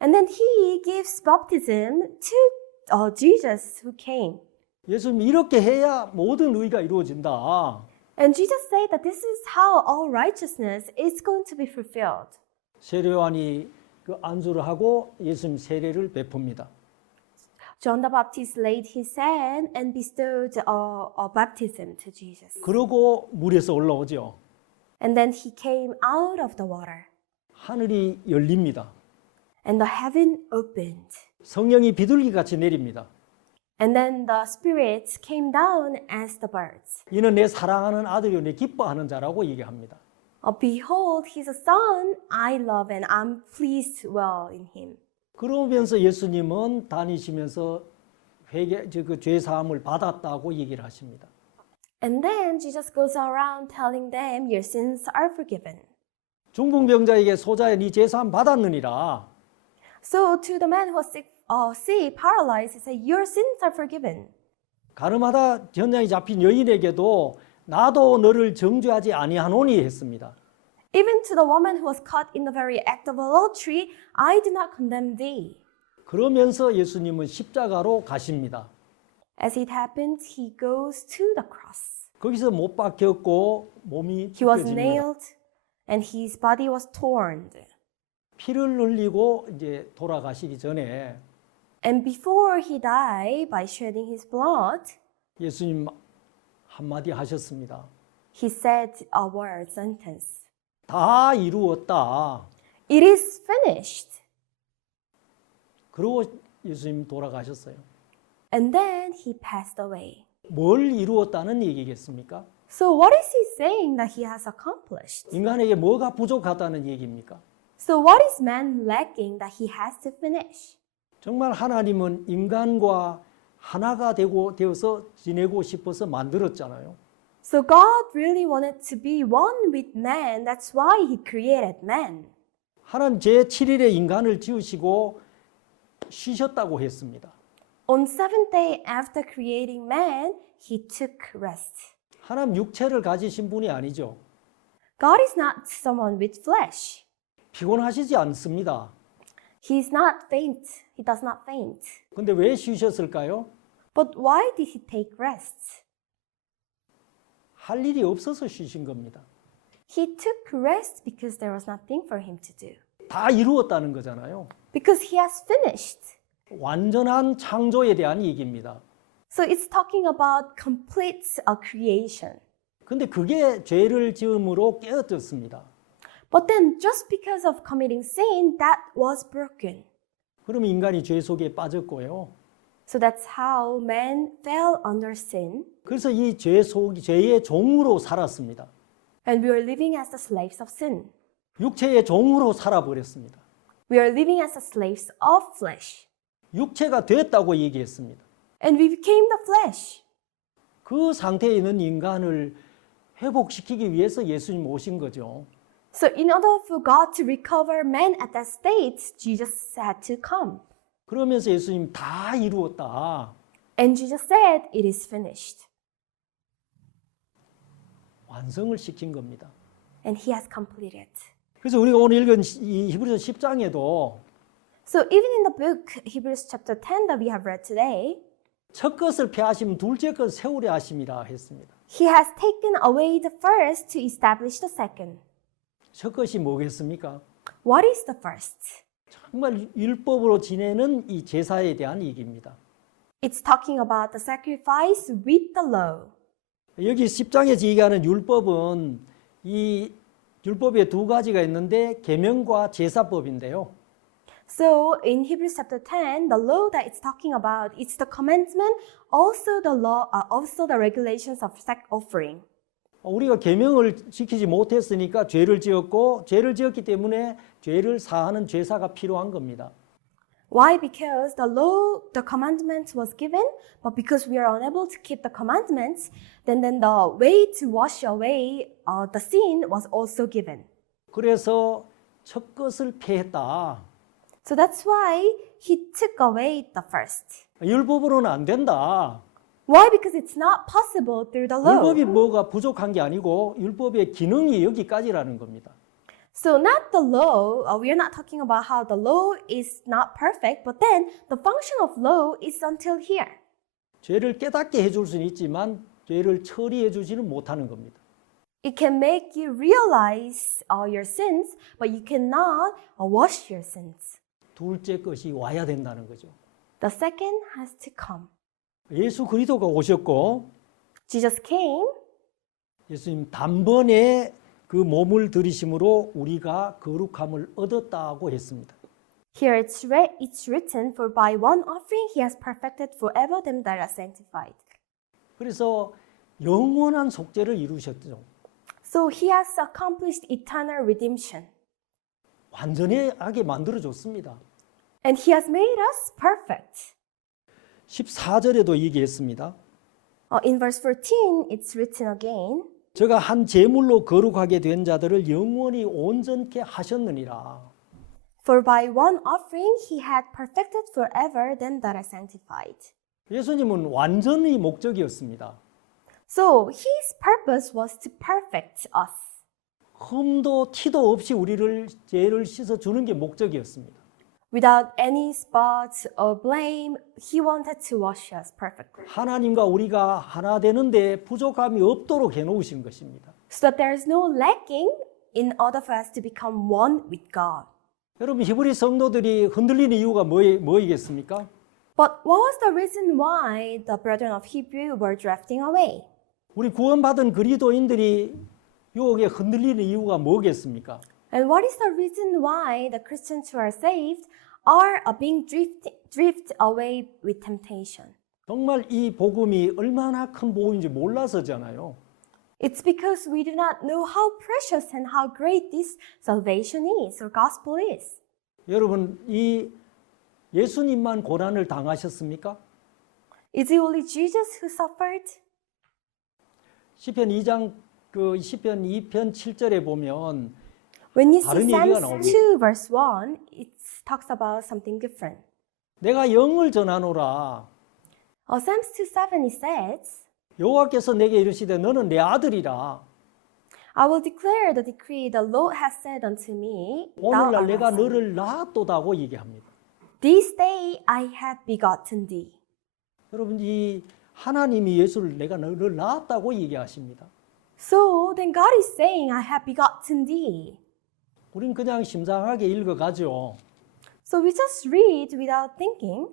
And then he gives baptism to Jesus who came. 예수님 이렇게 해야 모든 의가 이루어진다. And Jesus said that this is how all righteousness is going to be fulfilled. 세례 요한이 그 안수를 하고 예수님 세례를 베풉니다. John the Baptist laid his hand and bestowed a baptism to Jesus. 그러고 물에서 올라오죠. And then he came out of the water. 하늘이 열립니다. And the heaven opened. 성령이 비둘기같이 내립니다. And then the spirits came down as the birds. 이는 내 사랑하는 아들이요 내 기뻐하는 자라고 얘기합니다. Behold, he's a son I love and I'm pleased well in him. 그러면서 예수님은 다니시면서 그 죄 사함을 받았다고 얘기를 하십니다. And then Jesus goes around telling them, your sins are forgiven. 중풍병자에게 소자여 네 죄 사함 받았느니라. So to the man who was sick, paralyzed, he said, your sins are forgiven. 가늠하다 전장에 잡힌 여인에게도 나도 너를 정죄하지 아니하노니 했습니다. Even to the woman who was caught in the very act of adultery, I do not condemn thee. 그러면서 예수님은 십자가로 가십니다. As it happened, he goes to the cross. 거기서 못 박혔고 몸이 He was 찢겨집니다. nailed and his body was torn. 피를 흘리고 이제 돌아가시기 전에 And before he died by shedding his blood, 예수님 한마디 하셨습니다. he said a word sentence. 다 이루었다. It is finished. 그리고 예수님 돌아가셨어요. And then he passed away. 뭘 이루었다는 얘기겠습니까? So what is he saying that he has accomplished? 인간에게 뭐가 부족하다는 얘기입니까? So what is man lacking that he has to finish? 정말 하나님은 인간과 하나가 되어서 지내고 싶어서 만들었잖아요. So God really wanted to be one with man. That's why he created man. 하나님 제7일에 인간을 지으시고 쉬셨다고 했습니다. On seventh day after creating man, he took rest. 하나님 육체를 가지신 분이 아니죠. God is not someone with flesh. 피곤하시지 않습니다. He's not faint. He does not faint. 근데 왜 쉬셨을까요? But why did he take rest? 할 일이 없어서 쉬신 겁니다. He took rest because there was nothing for him to do. 다 이루었다는 거잖아요. Because he has finished. 완전한 창조에 대한 얘기입니다. So it's talking about complete creation. 근데 그게 죄를 지음으로 깨어졌습니다. But then just because of committing sin, that was broken. 그러면 인간이 죄 속에 빠졌고요. So that's how man fell under sin. 그래서 이 죄의 종으로 살았습니다. And we are living as the slaves of sin. 육체의 종으로 살아버렸습니다. We are living as the slaves of flesh. 육체가 됐다고 얘기했습니다. And we became the flesh. 그 상태에 있는 인간을 회복시키기 위해서 예수님 오신 거죠. So in order for God to recover man at that state, Jesus had to come. 그러면서 예수님 다 이루었다. And Jesus said, it is finished. 완성을 시킨 겁니다. And he has completed. 그래서 우리가 오늘 읽은 이 히브리서 10장에도 So even in the book, Hebrews chapter 10 that we have read today, 첫 것을 폐하시면 둘째 것을 세우려 하심이라 했습니다. he has taken away the first to establish the second. 첫 것이 뭐겠습니까? What is the first? 정말 율법으로 지내는 이 제사에 대한 얘기입니다. It's talking about the sacrifice with the law. 여기 10장에서 얘기하는 율법은 이 율법에 두 가지가 있는데 계명과 제사법인데요. So in Hebrews chapter 10, the law that it's talking about, it's the commandment, also the law, also the regulations of sacrifice offering. 우리가 계명을 지키지 못했으니까 죄를 지었고 죄를 지었기 때문에 죄를 사하는 제사가 필요한 겁니다. Why? Because the law, the commandment was given, but because we are unable to keep the commandments, then the way to wash away the sin was also given. 그래서 첫 것을 폐했다. So that's why he took away the first. 율법으로는 안 된다. Why? Because it's not possible through the law. 율법이 뭐가 부족한 게 아니고 율법의 기능이 여기까지라는 겁니다. So not the law, we are not talking about how the law is not perfect, but then the function of law is until here. 죄를 깨닫게 해줄 수는 있지만 죄를 처리해 주지는 못하는 겁니다. It can make you realize your sins, but you cannot wash your sins. 둘째 것이 와야 된다는 거죠. The second has to come. 예수 그리스도가 오셨고 Jesus came, 예수님 단번에 그 몸을 들이심으로 우리가 거룩함을 얻었다고 했습니다. here it's written, for by one offering he has perfected forever them that are sanctified. 그래서 영원한 속죄를 이루셨죠. So he has accomplished eternal redemption. 완전하게 만들어줬습니다. And he has made us perfect. 14절에도 얘기했습니다. In verse 14, it's written again. 저가 한 제물로 거룩하게 된 자들을 영원히 온전케 하셨느니라. For by one offering he had perfected forever them that are sanctified. 예수님은 완전히 목적이었습니다. So his purpose was to perfect us. 흠도 티도 없이 우리를 죄를 씻어 주는 게 목적이었습니다. Without any spot or blame, he wanted to wash us perfectly. 하나님과 우리가 하나 되는데 부족함이 없도록 해 놓으신 것입니다. So that there is no lacking in order for us to become one with God. 여러분 히브리 성도들이 흔들리는 이유가 뭐이겠습니까? But what was the reason why the brethren of Hebrew were drifting away? 우리 구원받은 그리스도인들이 유혹에 흔들리는 이유가 뭐겠습니까? And what is the reason why the Christians who are saved are being drift away with temptation? 정말 이 복음이 얼마나 큰 복음인지 몰라서잖아요. It's because we do not know how precious and how great this salvation is or gospel is. 여러분 이 예수님만 고난을 당하셨습니까? Is it only Jesus who suffered? 시편 2장 그 시편 2편 7절에 보면 When you see 다른 얘기가 Psalms 나옵니다. 2 verse 1, it talks about something different. 내가 영을 전하노라. Psalms 2:7 it says, 여호와께서 내게 이르시되 너는 내 아들이라. I will declare the decree the Lord has said unto me, Thou 오늘날 art 내가 my son. 너를 낳았도다고 얘기합니다. This day I have begotten thee. 여러분 이 하나님이 예수를 내가 너를 낳았다고 얘기하십니다. So then God is saying, I have begotten thee. 우린 그냥 심상하게 읽어가죠. So we just read without thinking.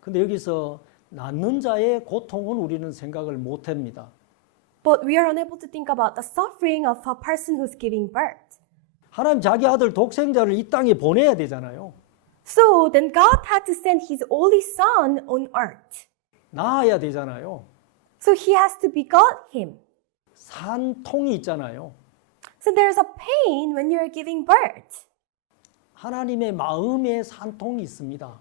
근데 여기서 낳는 자의 고통은 우리는 생각을 못합니다. But we are unable to think about the suffering of a person who's giving birth. 하나님 자기 아들 독생자를 이 땅에 보내야 되잖아요. So then God had to send his only son on earth. 낳아야 되잖아요. So he has to begot him. 산통이 있잖아요. So there's a pain when you're giving birth. 하나님의 마음에 산통이 있습니다.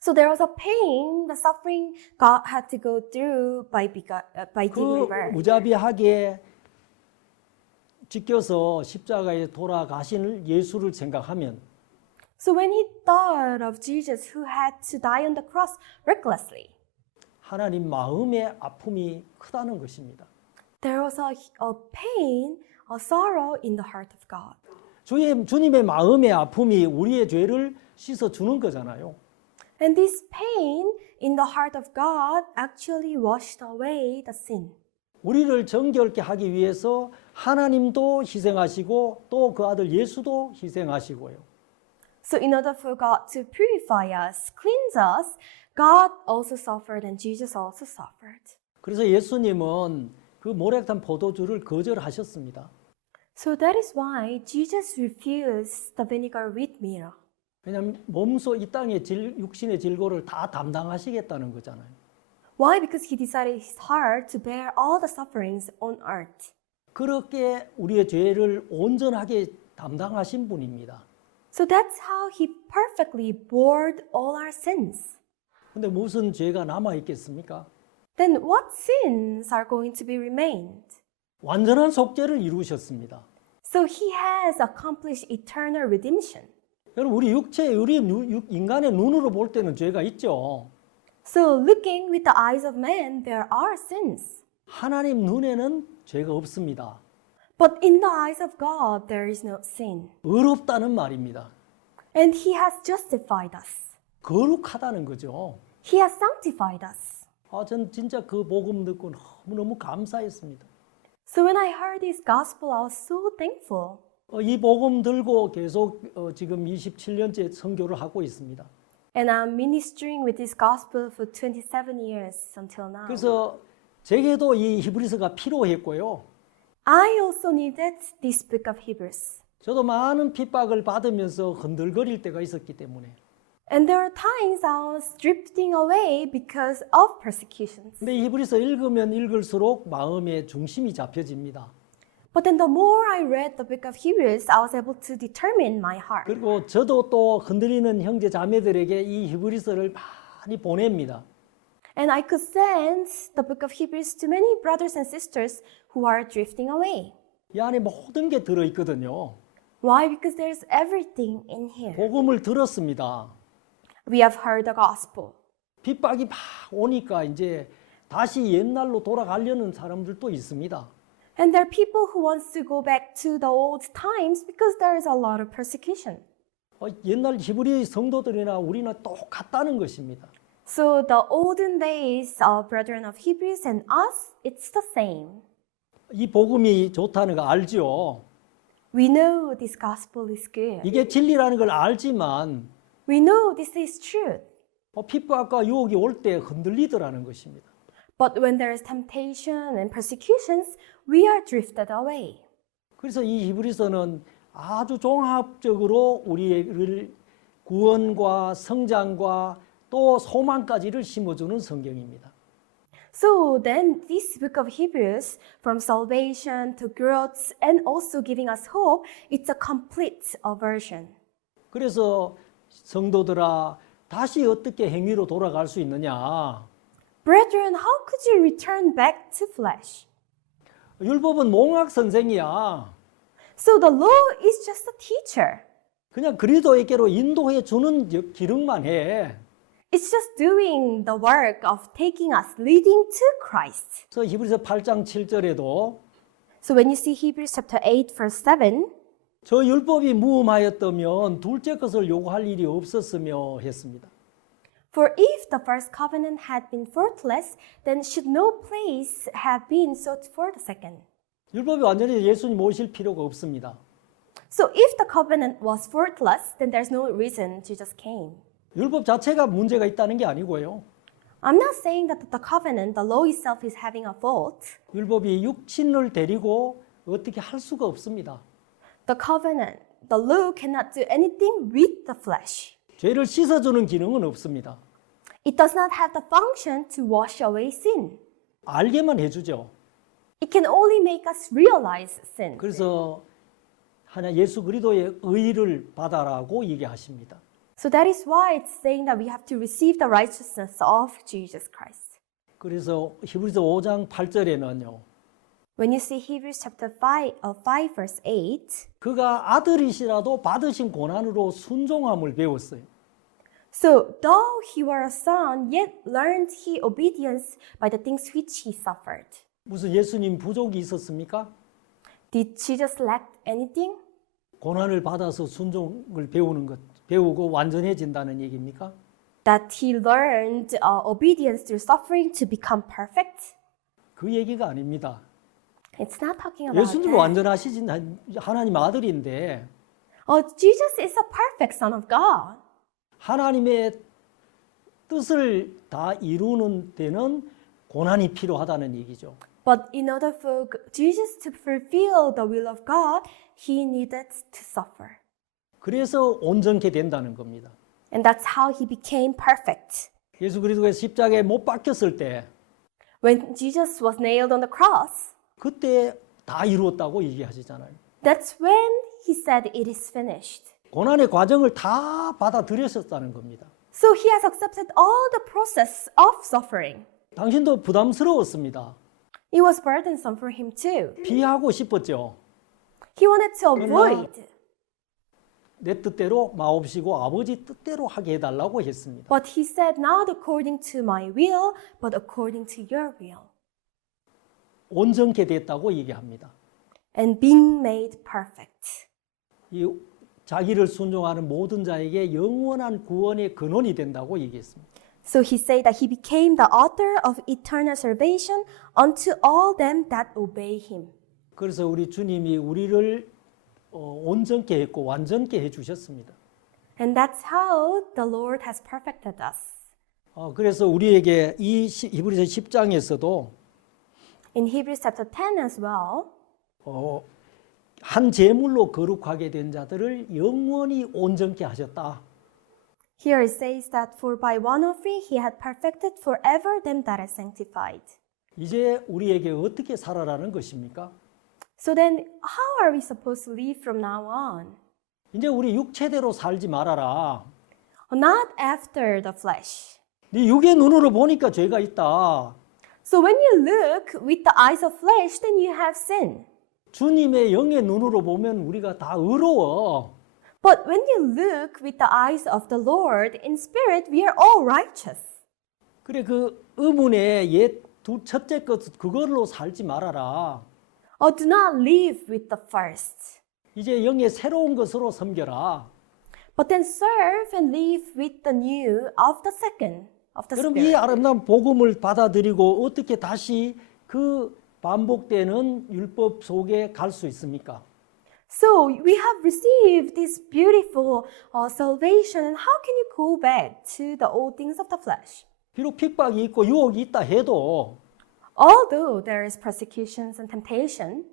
So there was a pain, the suffering God had to go through by 그 giving birth. 무자비하게 지켜서 십자가에 돌아가신 예수를 생각하면 So when he thought of Jesus who had to die on the cross recklessly, 하나님 마음의 아픔이 크다는 것입니다. there was a pain, a sorrow in the heart of God. 주님의 마음의 아픔이 우리의 죄를 씻어주는 거잖아요. And this pain in the heart of God actually washed away the sin. 우리를 정결케 하기 위해서 하나님도 희생하시고 또 그 아들 예수도 희생하시고요. So in order for God to purify us, cleanse us, God also suffered and Jesus also suffered. 그래서 예수님은 그 모략단 포도주를 거절하셨습니다. So that is why Jesus refused the vinegar with mirror. 왜냐하면 몸소 이 땅의 육신의 질고를 다 담당하시겠다는 거잖아요. Why? Because he decided his heart to bear all the sufferings on earth. 그렇게 우리의 죄를 온전하게 담당하신 분입니다. So that's how he perfectly bore all our sins. 근데 무슨 죄가 남아 있겠습니까? Then what sins are going to be remained? 완전한 속죄를 이루셨습니다. So he has accomplished eternal redemption. 여러분 우리 우리 인간의 눈으로 볼 때는 죄가 있죠. So looking with the eyes of man, there are sins. 하나님 눈에는 죄가 없습니다. But in the eyes of God, there is no sin. 의롭다는 말입니다. And he has justified us. 거룩하다는 거죠. He has sanctified us. 전 진짜 그 복음 듣고 너무너무 감사했습니다. So when I heard this gospel, I was so thankful. 이 복음 들고 계속 지금 27년째 선교를 하고 있습니다. And I'm ministering with this gospel for 27 years until now. 그래서 제게도 이 히브리서가 필요했고요. I also needed this book of Hebrews. 저도 많은 핍박을 받으면서 흔들거릴 때가 있었기 때문에. And there are times I was drifting away because of persecutions. 근데 이 히브리서 읽으면 읽을수록 마음의 중심이 잡혀집니다. But then the more I read the book of Hebrews, I was able to determine my heart. 그리고 저도 또 흔들리는 형제 자매들에게 이 히브리서를 많이 보냅니다. And I could send the book of Hebrews to many brothers and sisters who are drifting away. 이 안에 모든 게 들어있거든요. Why? Because there's everything in here. 복음을 들었습니다. We have heard the gospel. 핍박이 막 오니까 이제 다시 옛날로 돌아가려는 사람들도 있습니다. And there are people who wants to go back to the old times because there is a lot of persecution. 옛날 히브리 성도들이나 우리나 똑같다는 것입니다. So the olden days of brethren of Hebrews and us, it's the same. 이 복음이 좋다는 거 알죠? We know this gospel is good. 이게 진리라는 걸 알지만 We know this is truth. 핍박과 유혹이 올 때 흔들리더라는 것입니다. But when there is temptation and persecutions, we are drifted away. 그래서 이 히브리서는 아주 종합적으로 우리를 구원과 성장과 또 소망까지를 심어주는 성경입니다. So then this book of Hebrews, from salvation to growth and also giving us hope, it's a complete version. 그래서 성도들아 다시 어떻게 행위로 돌아갈 수 있느냐? Brethren, how could you return back to flesh? 율법은 몽학 선생이야. So the law is just a teacher. 그냥 그리스도에게로 인도해 주는 기능만 해. It's just doing the work of taking us, leading to Christ. 그래서 히브리서 8장 7절에도 So when you see Hebrews chapter 8 verse 7, 저 율법이 무음하였다면 둘째 것을 요구할 일이 없었으며 했습니다. for if the first covenant had been faultless, then should no place have been sought for the second. 율법이 완전히 예수님 모실 필요가 없습니다. So if the covenant was faultless, then there's no reason Jesus came. 율법 자체가 문제가 있다는 게 아니고요. I'm not saying that the covenant, the law itself is having a fault. 율법이 육신을 데리고 어떻게 할 수가 없습니다. The covenant, the law cannot do anything with the flesh. 죄를 씻어주는 기능은 없습니다. It does not have the function to wash away sin. 알게만 해주죠. It can only make us realize sin. 그래서 하나 예수 그리스도의 의를 받아라고 얘기하십니다. So that is why it's saying that we have to receive the righteousness of Jesus Christ. 그래서 히브리서 5장 8절에는요. When you see Hebrews chapter 5 verse 8, 그가 아들이시라도 받으신 고난으로 순종함을 배웠어요. so though he were a son, yet learned he obedience by the things which he suffered. 무슨 예수님 부족이 있었습니까? Did Jesus lack anything? 고난을 받아서 순종을 배우고 완전해진다는 얘기입니까? That he learned obedience through suffering to become perfect? 그 얘기가 아닙니다. It's not talking about 예수님 that. 완전하시진 하나님 아들인데 Jesus is a perfect son of God. 하나님의 뜻을 다 이루는 데는 고난이 필요하다는 얘기죠. But in order for Jesus to fulfill the will of God, he needed to suffer. 그래서 온전케 된다는 겁니다. And that's how he became perfect. 예수 그리스도의 십자가에 못 박혔을 때 When Jesus was nailed on the cross, 그때 다 이루었다고 얘기하시잖아요. that's when he said it is finished. 고난의 과정을 다 받아들였었다는 겁니다. So he has accepted all the process of suffering. 당신도 부담스러웠습니다. It was burdensome for him too. 피하고 싶었죠. He wanted to avoid. 내 뜻대로 마옵시고 아버지 뜻대로 하게 해달라고 했습니다. But he said, not according to my will, but according to your will. 온전케 됐다고 얘기합니다. And being made perfect. 이 자기를 순종하는 모든 자에게 영원한 구원의 근원이 된다고 얘기했습니다. So he said that he became the author of eternal salvation unto all them that obey him. 그래서 우리 주님이 우리를 온전케 했고 완전케 해주셨습니다. And that's how the Lord has perfected us. 그래서 우리에게 이 히브리서 10장에서도 In Hebrews chapter 10 as well, 한 제물로 거룩하게 된 자들을 영원히 온전케 하셨다. here it says that for by one offering he had perfected forever them that are sanctified. 이제 우리에게 어떻게 살아라는 것입니까? So then, how are we supposed to live from now on? 이제 우리 육체대로 살지 말아라. Not after the flesh. 네 육의 눈으로 보니까 죄가 있다. So when you look with the eyes of flesh, then you have sin. 주님의 영의 눈으로 보면 우리가 다 의로워. But when you look with the eyes of the Lord in spirit, we are all righteous. 그래 그 의문의 첫째 것 그걸로 살지 말아라. Do not live with the first. 이제 영의 새로운 것으로 섬겨라. But then serve and live with the new of the second, of the 그럼 이 spirit. 아름다운 복음을 받아들이고 어떻게 다시 그 반복되는 율법 속에 갈 수 있습니까? So we have received this beautiful salvation, and how can you go back to the old things of the flesh? 비록 핍박이 있고 유혹이 있다 해도 Although there is persecutions and temptation,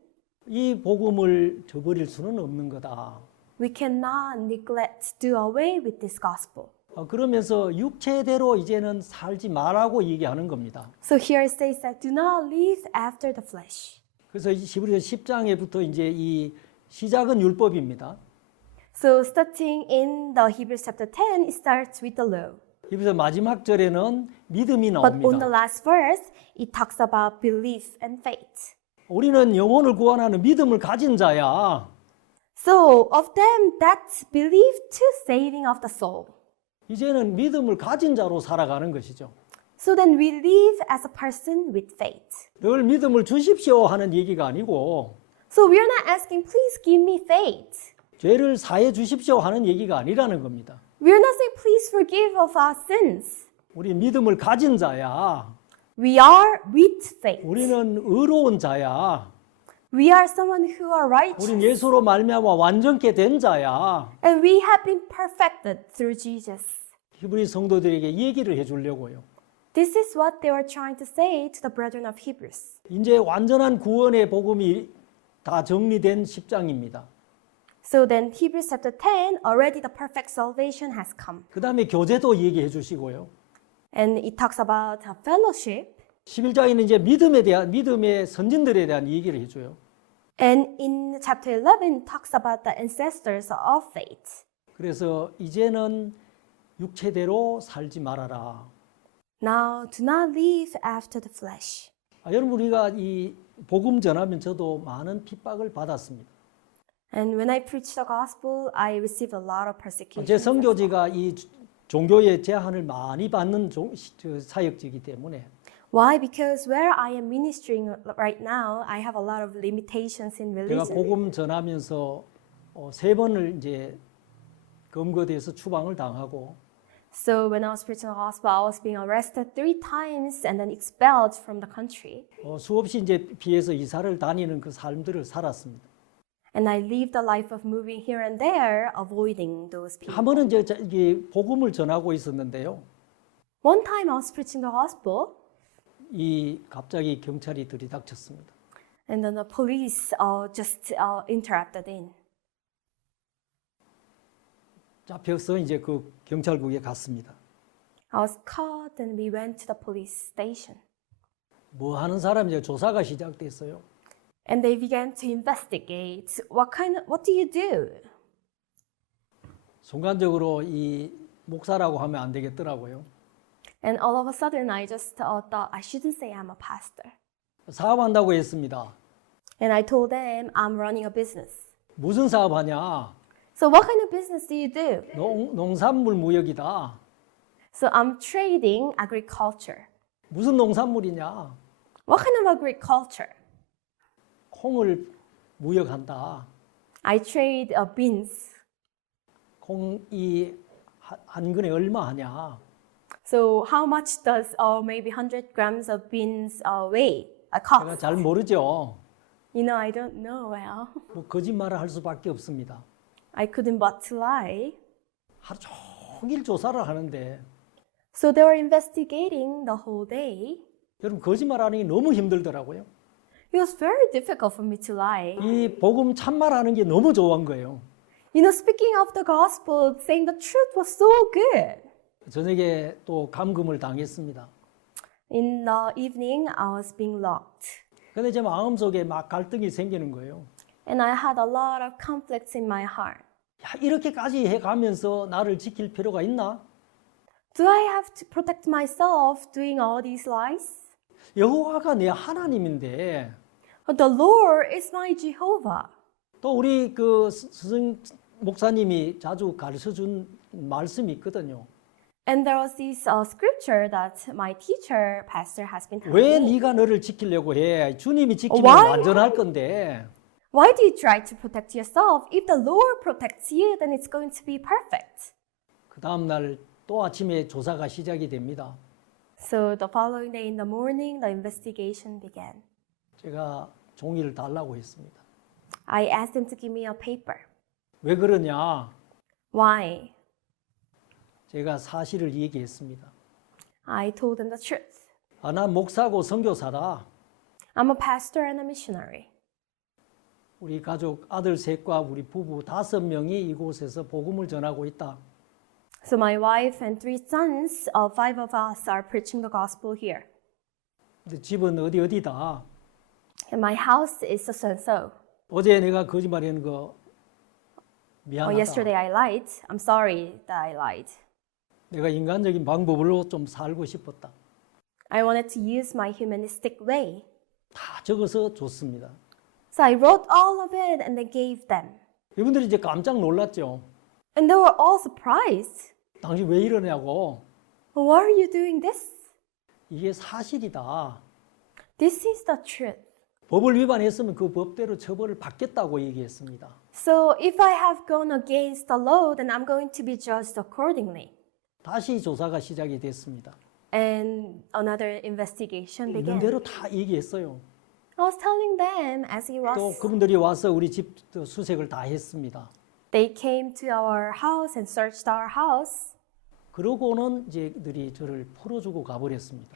이 복음을 저버릴 수는 없는 거다. we cannot neglect to do away with this gospel. 그러면서 육체대로 이제는 살지 말라고 얘기하는 겁니다. So here it says that do not live after the flesh. 그래서 히브리서 10장에부터 이제 이 시작은 율법입니다. So starting in the Hebrews chapter 10, it starts with the law. 히브리서 마지막 절에는 믿음이 But on the 나옵니다. last verse, it talks about belief and faith. 우리는 영혼을 구원하는 믿음을 가진 자야. So of them that believe to saving of the soul. 이제는 믿음을 가진 자로 살아가는 것이죠. So then we live as a person with faith. 늘 믿음을 주십시오 하는 얘기가 아니고 So we are not asking, please give me faith. 죄를 사해 주십시오 하는 얘기가 아니라는 겁니다. We are not saying, please forgive of our sins. 우리 믿음을 가진 자야. We are with faith. 우리는 의로운 자야. We are someone who are righteous. 우린 예수로 말미암아 완전케 된 자야. And we have been perfected through Jesus. 히브리 성도들에게 얘기를 해주려고요. This is what they were trying to say to the brethren of Hebrews. 이제 완전한 구원의 복음이 다 정리된 10장입니다. So then Hebrews chapter 10, already the perfect salvation has come. 그 다음에 교제도 얘기해 주시고요. And it talks about a fellowship. 11장에는 이제 믿음의 선진들에 대한 얘기를 해줘요. And in chapter 11, it talks about the ancestors of faith. 그래서 이제는 육체대로 살지 말아라. Now, do not live after the flesh. 여러분 우리가 이 복음 전하면 저도 많은 핍박을 받았습니다. And when I preach the gospel, I receive a lot of persecution. 제 선교지가 이 종교의 제한을 많이 받는 사역지이기 때문에 Why? Because where I am ministering right now, I have a lot of limitations in 제가 religion. 복음 전하면서 3번을 이제 검거돼서 추방을 당하고 So when I was preaching the gospel, I was being arrested 3 times and then expelled from the country. 수없이 이제 피해서 이사를 다니는 그 삶들을 살았습니다. And I lived a life of moving here and there, avoiding those people. 한 번은 이제 이게 복음을 전하고 있었는데요. One time I was preaching the gospel, 이 갑자기 경찰이 들이닥쳤습니다. and then the police just interrupted in. 잡혀서 이제 그 경찰국에 갔습니다. I was caught and we went to the police station. 뭐 하는 사람이 이제 조사가 시작됐어요. And they began to investigate. What do you do? 순간적으로 이 목사라고 하면 안 되겠더라고요. And all of a sudden, I just thought I shouldn't say I'm a pastor. 사업한다고 했습니다. And I told them I'm running a business. 무슨 사업하냐? So what kind of business do you do? 농산물 무역이다. So I'm trading agriculture. 무슨 농산물이냐? What kind of agriculture? 콩을 무역한다. I trade beans. 콩이 한 근에 얼마 하냐? So how much does maybe 100 grams of beans weigh? 제가 Cost? 잘 모르죠. You know, I don't know well. 뭐 거짓말을 할 수밖에 없습니다. I couldn't but to lie. 하루 종일 조사를 하는데 So they were investigating the whole day. 여러분 거짓말하는 게 너무 힘들더라고요. It was very difficult for me to lie. 이 복음 참말하는 게 너무 좋은 거예요. You know, speaking of the gospel, saying the truth was so good. 저녁에 또 감금을 당했습니다. In the evening, I was being locked. 근데 제 마음속에 막 갈등이 생기는 거예요. And I had a lot of conflicts in my heart. 야, 이렇게까지 해가면서 나를 지킬 필요가 있나? Do I have to protect myself doing all these lies? 여호와가 내 하나님인데 But the Lord is my Jehovah. 또 우리 그 스승 목사님이 자주 가르쳐 준 말씀이 있거든요. And there was this scripture that my teacher, pastor, has been telling 왜 me. 네가 너를 지키려고 해? 주님이 지키면 Why? 완전할 건데. Why do you try to protect yourself? If the Lord protects you, then it's going to be perfect. 그 다음 날 또 아침에 조사가 시작이 됩니다. So the following day in the morning, the investigation began. 제가 종이를 달라고 했습니다. I asked him to give me a paper. 왜 그러냐? Why? 제가 사실을 얘기했습니다. I told him the truth. 아, 난 목사고 선교사다. I'm a pastor and a missionary. 우리 가족 아들 셋과 우리 부부 5명이 이곳에서 복음을 전하고 있다. So my wife and 3 sons, 5 of us are preaching the gospel here. 근데 집은 어디다. And my house is so. 어제 내가 거짓말하는 거 미안하다. Yesterday I lied. I'm sorry that I lied. 내가 인간적인 방법으로 좀 살고 싶었다. I wanted to use my humanistic way. 다 적어서 줬습니다. So I wrote all of it and I gave them. 이분들이 이제 깜짝 놀랐죠. And they were all surprised. 당신 왜 이러냐고. Why are you doing this? 이게 사실이다. This is the truth. 법을 위반했으면 그 법대로 처벌을 받겠다고 얘기했습니다. So if I have gone against the law, then I'm going to be judged accordingly. 다시 조사가 시작이 됐습니다. And another investigation 있는 began. 대로 다 얘기했어요. I was telling them as it 또 was. 그분들이 와서 우리 집 수색을 다 했습니다. They came to our house and searched our house. 그러고는 이제 그들이 저를 풀어주고 가버렸습니다.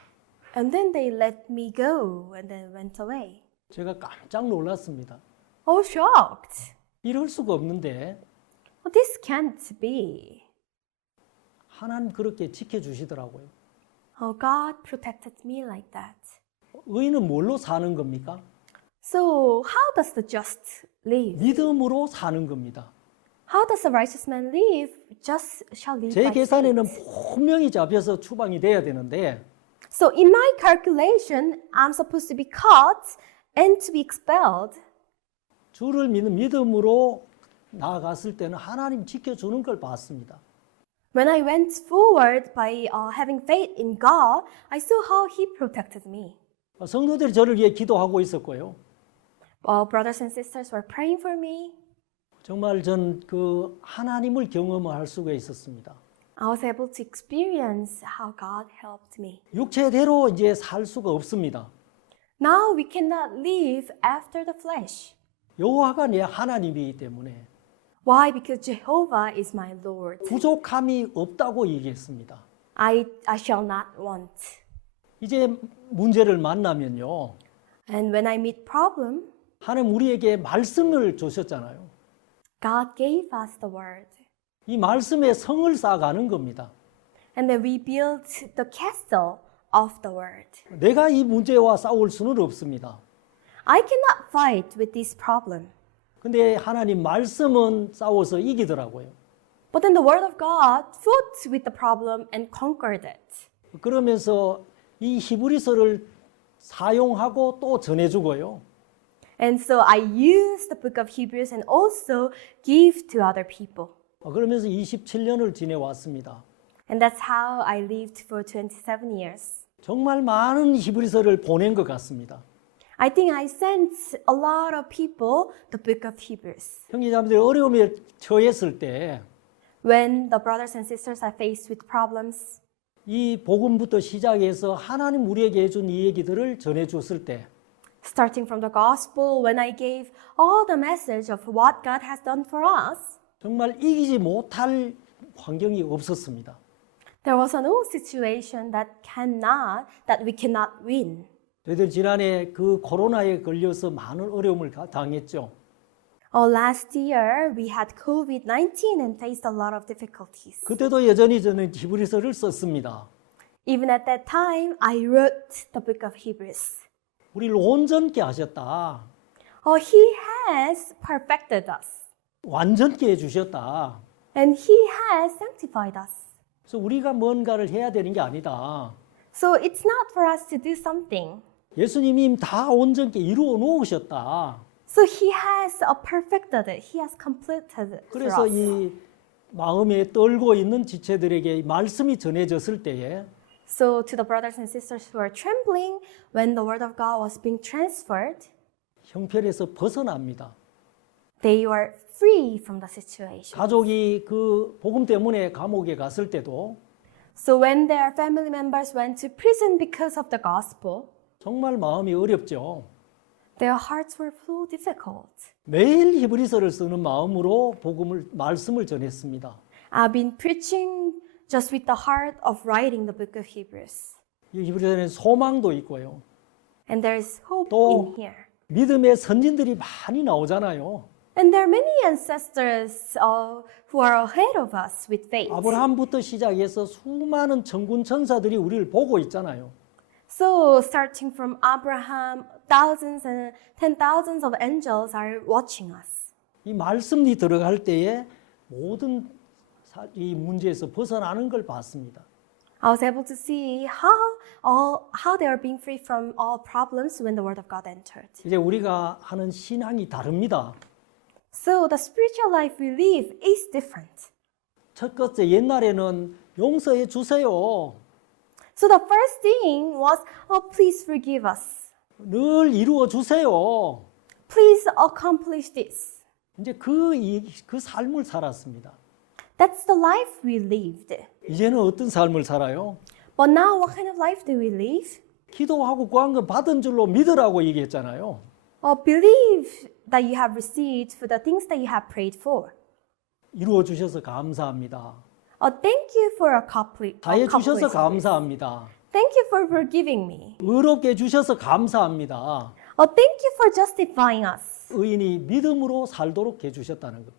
And then they let me go and then went away. 제가 깜짝 놀랐습니다. I was shocked. 이럴 수가 없는데 Well, this can't be. 하나님 그렇게 지켜주시더라고요. Oh, God protected me like that. 의인은 뭘로 사는 겁니까? So, how does the just live? 믿음으로 사는 겁니다. How does a righteous man live? Just shall live 제 by 계산에는 faith. 분명히 잡혀서 추방이 돼야 되는데 So, in my calculation, I'm supposed to be caught and to be expelled. 주를 믿는 믿음으로 나아갔을 때는 하나님 지켜주는 걸 봤습니다. When I went forward by having faith in God, I saw how He protected me. 성도들이 저를 위해 기도하고 있었고요. Brothers and sisters were praying for me. 정말 전 그 하나님을 경험할 수가 있었습니다. I was able to experience how God helped me. 육체대로 이제 살 수가 없습니다. Now we cannot live after the flesh. 여호와가 내 하나님이기 때문에 Why? Because Jehovah is my Lord. 부족함이 없다고 얘기했습니다. I shall not want. 이제 문제를 만나면요. And when I meet problem, 하나님 우리에게 말씀을 주셨잖아요. God gave us the word. 이 말씀에 성을 쌓아가는 겁니다. And then we built the castle of the word. 내가 이 문제와 싸울 수는 없습니다. I cannot fight with this problem. 근데 하나님 말씀은 싸워서 이기더라고요. But then the word of God fought with the problem and conquered it. 그러면서 이 히브리서를 사용하고 또 전해주고요. And so I use the book of Hebrews and also give to other people. 그러면서 27년을 지내왔습니다. And that's how I lived for 27 years. 정말 많은 히브리서를 보낸 것 같습니다. I think I sent a lot of people the book of Hebrews. 형제자매들이 어려움에 처했을 때 When the brothers and sisters are faced with problems, 이 복음부터 시작해서 하나님 우리에게 해준 이 얘기들을 전해줬을 때 starting from the gospel, when I gave all the message of what God has done for us, 정말 이기지 못할 환경이 없었습니다. there was no situation that we cannot win. 저희들 지난해 그 코로나에 걸려서 많은 어려움을 당했죠. Last year, we had COVID-19 and faced a lot of difficulties. 그때도 여전히 저는 히브리서를 썼습니다. Even at that time, I wrote the book of Hebrews. 우리를 온전케 하셨다. He has perfected us. 완전케 해주셨다. And He has sanctified us. 그래서 우리가 뭔가를 해야 되는 게 아니다. So it's not for us to do something. 예수님이 다 온전케 이루어 놓으셨다. So He has perfected it. He has completed it for 그래서 us. 이 마음에 떨고 있는 지체들에게 말씀이 전해졌을 때에 So to the brothers and sisters who are trembling when the word of God was being transferred, 형편에서 벗어납니다. they were free from the situation. 가족이 그 복음 때문에 감옥에 갔을 때도 So when their family members went to prison because of the gospel, 정말 마음이 어렵죠. their hearts were so difficult. 매일 히브리서를 쓰는 마음으로 말씀을 전했습니다. I've been preaching just with the heart of writing the book of Hebrews. 이 히브리서에는 소망도 있고요. And there's hope 또 in here. 믿음의 선진들이 많이 나오잖아요. And there are many ancestors who are ahead of us with faith. 아브라함부터 시작해서 수많은 천군 천사들이 우리를 보고 있잖아요. So starting from Abraham, thousands and 10,000s of angels are watching us. 이 말씀이 들어갈 때에 모든 이 문제에서 벗어나는 걸 봤습니다. I was able to see how they are being free from all problems when the word of God entered. 이제 우리가 하는 신앙이 다릅니다. So the spiritual life we live is different. 첫 번째 옛날에는 용서해 주세요. So the first thing was, please forgive us. 늘 이루어 주세요. Please accomplish this. 이제 그 삶을 살았습니다. That's the life we lived. 이제는 어떤 삶을 살아요? But now what kind of life do we live? 기도하고 구한 건 받은 줄로 믿으라고 얘기했잖아요. Believe that you have received for the things that you have prayed for. 이루어 주셔서 감사합니다. Thank you for 다 해주셔서 accomplishing this. 감사합니다. Thank you for forgiving me. 의롭게 해주셔서 감사합니다. Thank you for justifying us. 의인이 믿음으로 살도록 해주셨다는 것.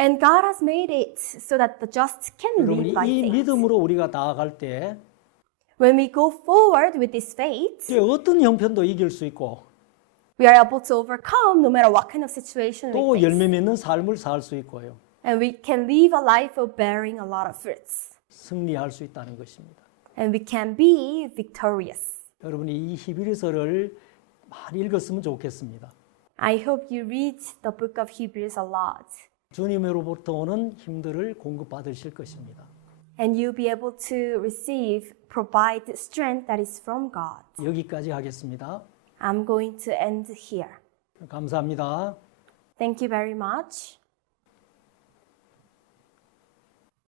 And God has made it so that the just can 여러분이 live by 이 faith. 믿음으로 우리가 나아갈 때 When we go forward with this faith, 이제 어떤 형편도 이길 수 있고 we are able to overcome no matter what kind of situation we 또 face. 열매 맺는 삶을 살 수 있고요. And we can live a life of bearing a lot of fruits. 승리할 수 있다는 것입니다. And we can be victorious. 여러분이 이 히브리서를 많이 읽었으면 좋겠습니다. I hope you read the book of Hebrews a lot. 주님으로부터 오는 힘들을 공급받으실 것입니다. And you'll be able to provide strength that is from God. 여기까지 하겠습니다. I'm going to end here. 감사합니다. Thank you very much.